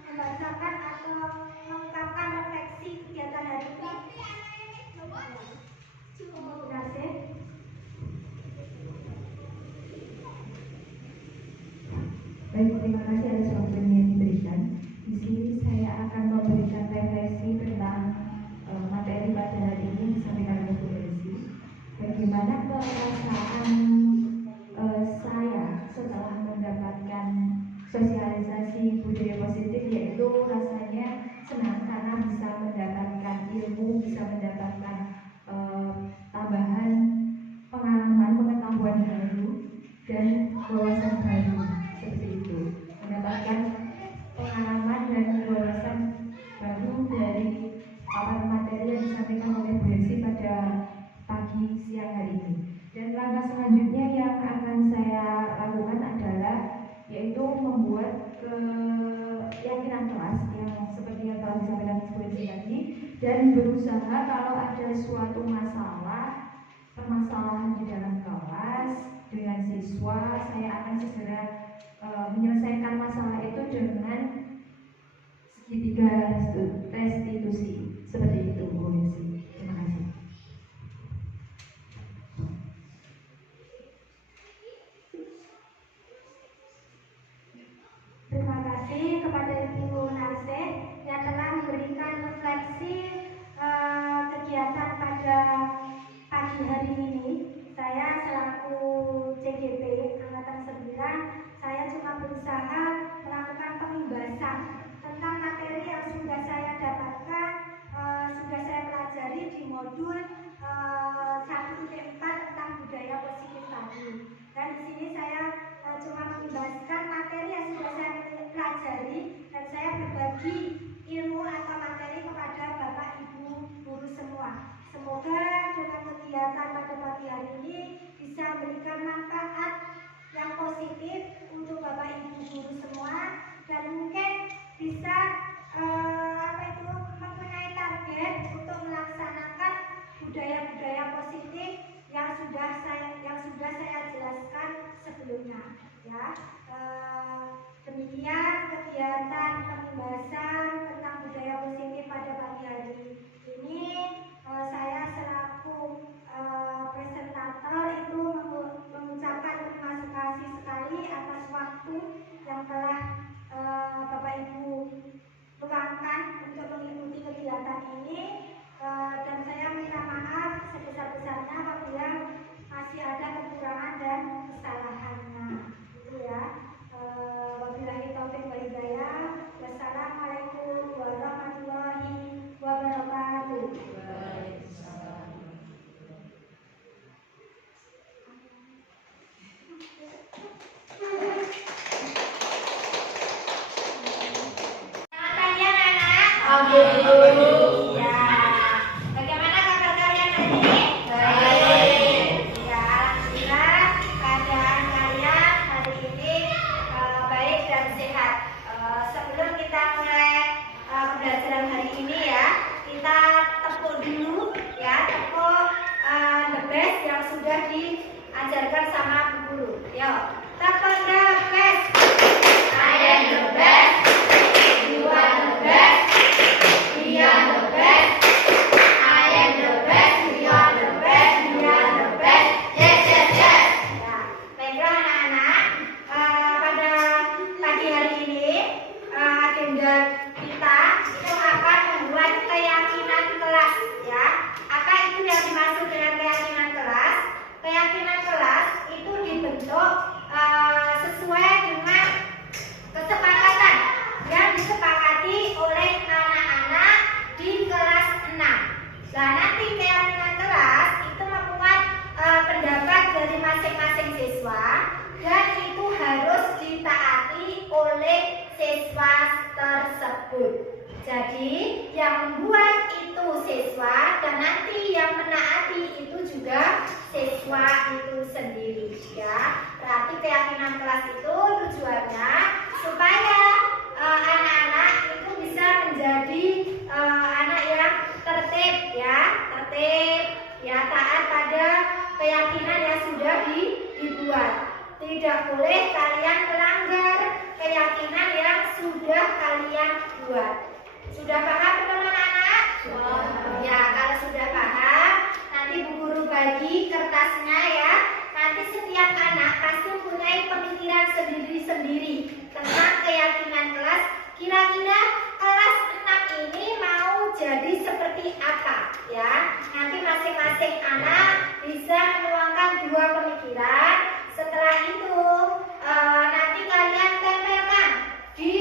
membacakan atau mengungkapkan refleksi kegiatan hari ini. Terima kasih. Baik, terima kasih atas waktunya yang diberikan. Di sini saya akan memberikan refleksi tentang materi pada hari ini yang disampaikan oleh Bu Elsi. Bagaimana perasaan saya setelah mendapatkan sosialisasi budaya positif, yaitu rasanya senang karena bisa mendapatkan ilmu, bisa mendapatkan tambahan pengalaman, pengetahuan baru dan wawasan baru, seperti itu. Mendapatkan pengalaman dan wawasan baru dari paparan materi yang disampaikan oleh Bu Elsi pada pagi siang hari ini. Dan langkah selanjutnya yang akan saya lakukan adalah yaitu membuat keyakinan kelas yang seperti yang telah disampaikan Bu Elsi tadi, dan berusaha kalau ada suatu permasalahan di dalam kelas dengan siswa, saya akan segera menyelesaikan masalah itu dengan segitiga restitusi, seperti itu Bu Elsi. Terima kasih. Terima kasih kepada Ibu Narseh yang telah memberikan refleksi kegiatan pada pagi hari ini. Saya selaku CGP Angkatan 9, saya cuma berusaha melakukan pembahasan tentang materi yang sudah saya dapatkan, sudah saya pelajari di modul 1.4 tentang budaya positif tadi. Dan di sini saya cuma membahaskan materi yang sudah saya pelajari, dan saya berbagi ilmu atau materi kepada Bapak Ibu guru semua. Semoga dengan kegiatan pada pagi hari ini bisa memberikan manfaat yang positif untuk Bapak Ibu guru semua, dan mungkin bisa mempunyai target untuk melaksanakan budaya-budaya positif yang sudah saya jelaskan sebelumnya. Ya, demikian kegiatan pembahasan tentang budaya positif pada pagi hari ini. Saya selaku presentator itu mengucapkan terima kasih sekali atas waktu yang telah Bapak Ibu luangkan untuk mengikuti kegiatan ini, dan saya minta maaf sebesar-besarnya apabila masih ada kekurangan dan kesalahannya. Itu ya. Wabillahi taufiq wal hidayah. Wassalamualaikum warahmatullahi wabarakatuh. Alhamdulillah. Bagaimana kabar kalian hari ini? Baik. Ya, alhamdulillah keadaan kalian hari ini baik dan sehat. Sebelum kita mulai pembelajaran hari ini ya, kita tepuk dulu ya, tepuk the best yang sudah diajarkan sama Bu Guru. Yuk, tepuk the best. I am the best. You are the best. We are the best. I am the best. We are the best. We are the best. Yes, yes, yes. Ya, baiklah anak-anak. Pada pagi hari ini agenda kita itu akan membuat keyakinan kelas. Ya, apa itu yang dimaksud dengan keyakinan kelas? Keyakinan kelas itu dibentuk sesuai dengan kesepakatan yang disepakati oleh anak-anak di kelas 6. Nah, nanti keyakinan kelas itu memuat pendapat dari masing-masing siswa, dan itu harus ditaati oleh siswa tersebut. Jadi yang membuat itu siswa, dan nanti yang menaati itu juga siswa itu sendiri, ya. keyakinan kelas itu tujuannya supaya anak-anak itu bisa menjadi anak yang tertib ya, taat pada keyakinan yang sudah dibuat. Tidak boleh kalian melanggar keyakinan yang sudah kalian buat. Sudah paham teman-teman? Ya, kalau sudah paham, nanti Bu Guru bagi kertasnya ya. Nanti setiap anak pasti punya pemikiran sendiri-sendiri tentang keyakinan kelas. Kira-kira kelas 6 ini mau jadi seperti apa ya? Nanti masing-masing anak bisa menuangkan 2 pemikiran. Setelah itu nanti kalian tempelkan di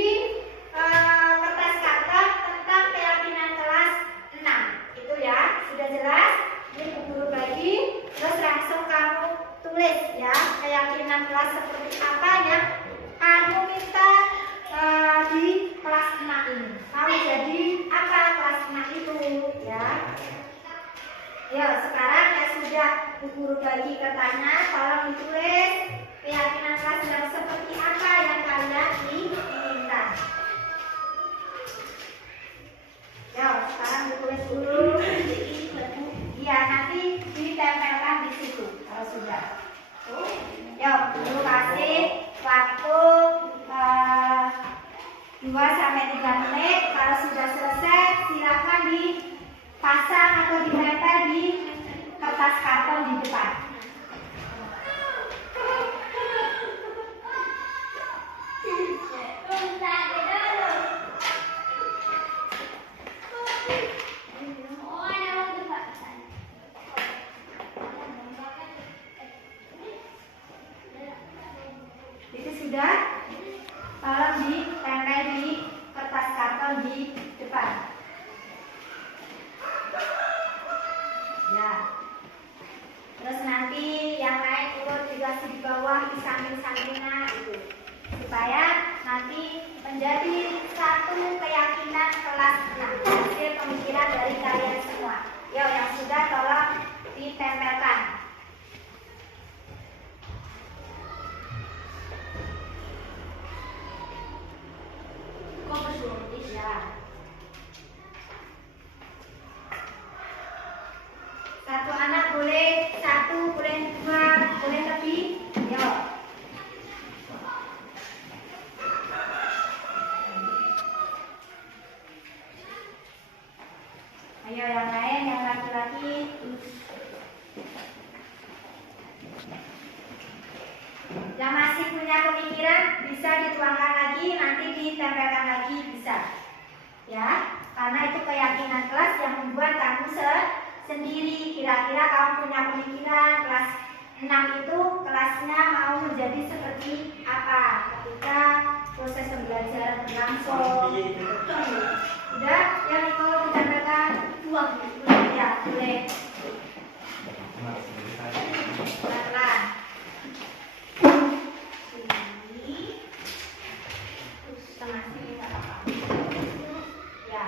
kertas karton tentang keyakinan kelas 6. Itu ya, sudah jelas? Ini Bu Guru bagi, terus langsung kamu tulis ya keyakinan kelas seperti apa yang kamu minta di kelas 6 ini. Mau jadi apa kelas 6 itu ya? Ya, sekarang ya sudah Bu Guru bagi kertasnya, tolong ditulis keyakinan kelas yang seperti apa yang kalian inginkan. Ya, sekarang ditulis dulu. Iya, nanti ditempelkan di situ kalau sudah. Ya, dulu kasih waktu 2-3 menit. Kalau sudah selesai, silakan dipasang atau ditempel di kertas karton di depan. Itu sudah, tolong ditempel di kertas karton di depan. Ya. Terus nanti yang lain ikut dikasih di bawah di samping-sampingnya itu, supaya nanti menjadi satu keyakinan kelas 6 hasil pemikiran dari kalian semua. Yo, yang sudah tolong ditempelkan. Ya. Satu anak boleh 1, boleh 2, boleh lebih. Yo. Ayo yang lain, yang laki-laki. Yang masih punya pemikiran bisa dituangkan lagi, nanti ditempelkan lagi bisa. Ya, karena itu keyakinan kelas yang membuat kamu sendiri. Kira-kira kamu punya pemikiran kelas 6 itu kelasnya mau menjadi seperti apa ketika proses pembelajaran berlangsung. Sudah, yang itu ditempelkan ya, boleh. Pelan-pelan. Setengah sini tak apa-apa. Ya.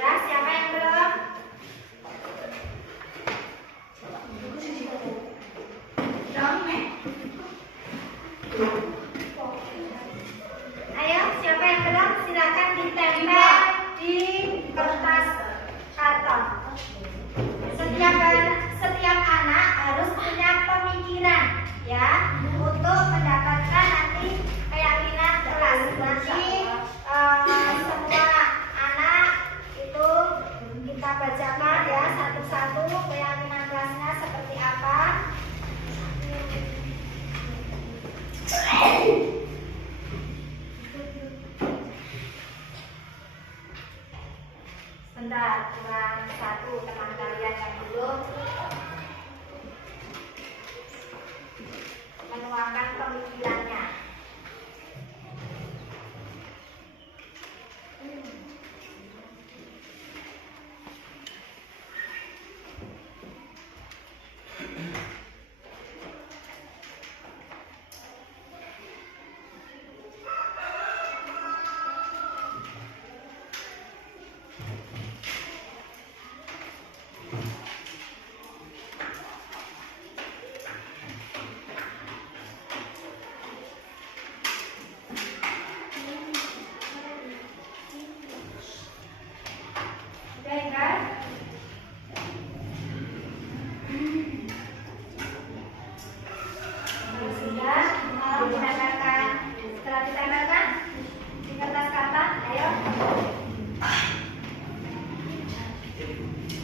Siapa yang belum? Ayo, siapa yang belum? Silakan ditempel di kertas karton. Setiap anak harus punya pemikiran ya untuk mendapatkan nanti keyakinan kelas. Nanti semua anak itu kita bacakan ya satu-satu keyakinan kelasnya seperti apa. Sebentar, kurang 1 teman kalian yang belum menuangkan pemikirannya.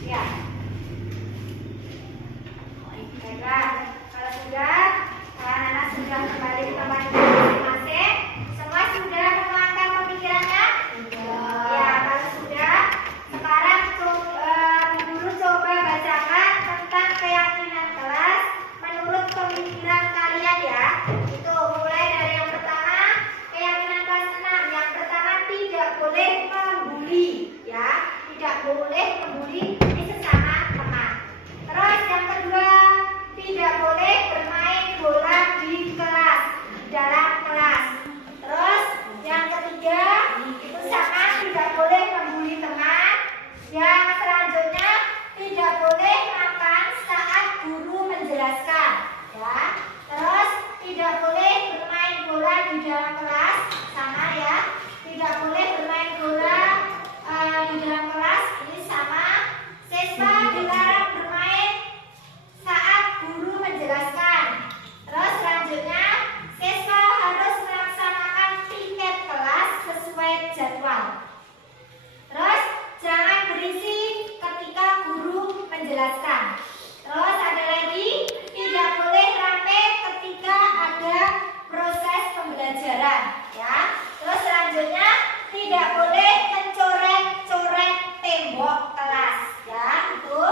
Ya. Baiklah, kalau sudah anak-anak sudah kembali ke tempat masing-masing, semua sudah menguangkan pemikirannya? Ya, kalau sudah, sekarang guru coba bacakan tentang keyakinan kelas menurut pemikiran kalian ya. Itu mulai dari yang pertama, keyakinan kelas 6. Yang pertama, tidak boleh membuli ya, tidak boleh membuli sesama teman. Terus yang kedua, tidak boleh bermain bola di kelas, di dalam kelas. Terus yang ketiga, itu sama, tidak boleh membuli teman. Yang selanjutnya, tidak boleh makan saat guru menjelaskan ya. Terus tidak boleh bermain bola di dalam kelas, sama ya. Tidak boleh bermain bola di dalam kelas, ini sama. Siswa dilarang bermain saat guru menjelaskan. Terus selanjutnya, siswa harus melaksanakan piket kelas sesuai jadwal. Terus jangan berisik ketika guru menjelaskan. Terus ada lagi, tidak boleh rame ketika ada proses pembelajaran ya. Terus selanjutnya, tidak boleh mencorek-corek tembok kelas ya, itu.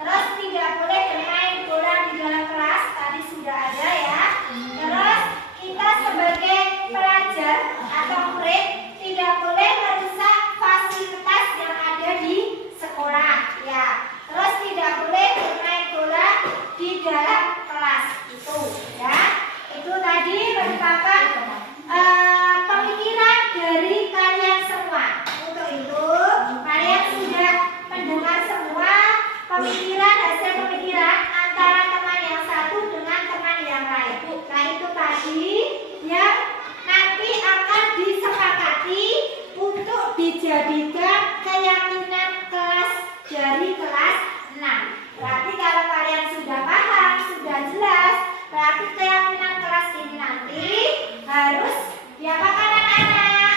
Terus tidak boleh bermain bola di dalam kelas, tadi sudah ada ya. Terus kita sebagai pelajar atau murid tidak boleh merusak fasilitas yang ada di sekolah ya. Terus tidak boleh bermain bola di dalam kelas, itu ya. Itu tadi merupakan pemikiran dari kalian semua. Untuk itu kalian sudah mendengar semua pemikiran, hasil pemikiran antara teman yang satu dengan teman yang lain. Nah itu tadi yang nanti akan disepakati untuk dijadikan keyakinan kelas dari kelas 6. Berarti kalau kalian sudah paham, sudah jelas, berarti keyakinan kelas ini nanti harus diapakan anak-anak?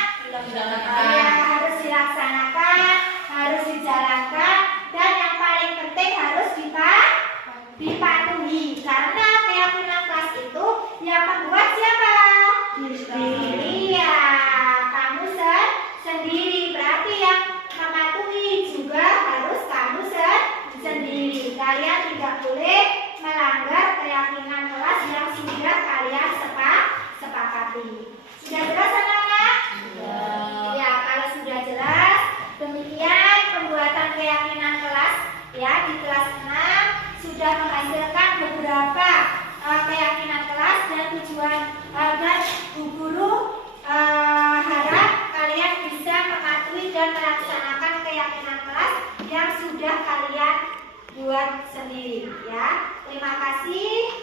Ya, harus dilaksanakan, harus dijalankan, dan yang paling penting harus dipatuhi. Karena keyakinan kelas itu yang membuat siapa? Diri ya, kamu sendiri. Berarti yang mematuhi juga harus kamu sendiri. Kalian tidak boleh melanggar keyakinan kelas yang sudah kalian sepakati. Sudah jelas anak-anak? Ya, kalau sudah jelas, demikian pembuatan keyakinan kelas ya di kelas 6 sudah menghasilkan beberapa keyakinan kelas dan tujuan dan guru harap kalian bisa mematuhi dan melaksanakan keyakinan kelas yang sudah kalian buat sendiri ya. Terima kasih.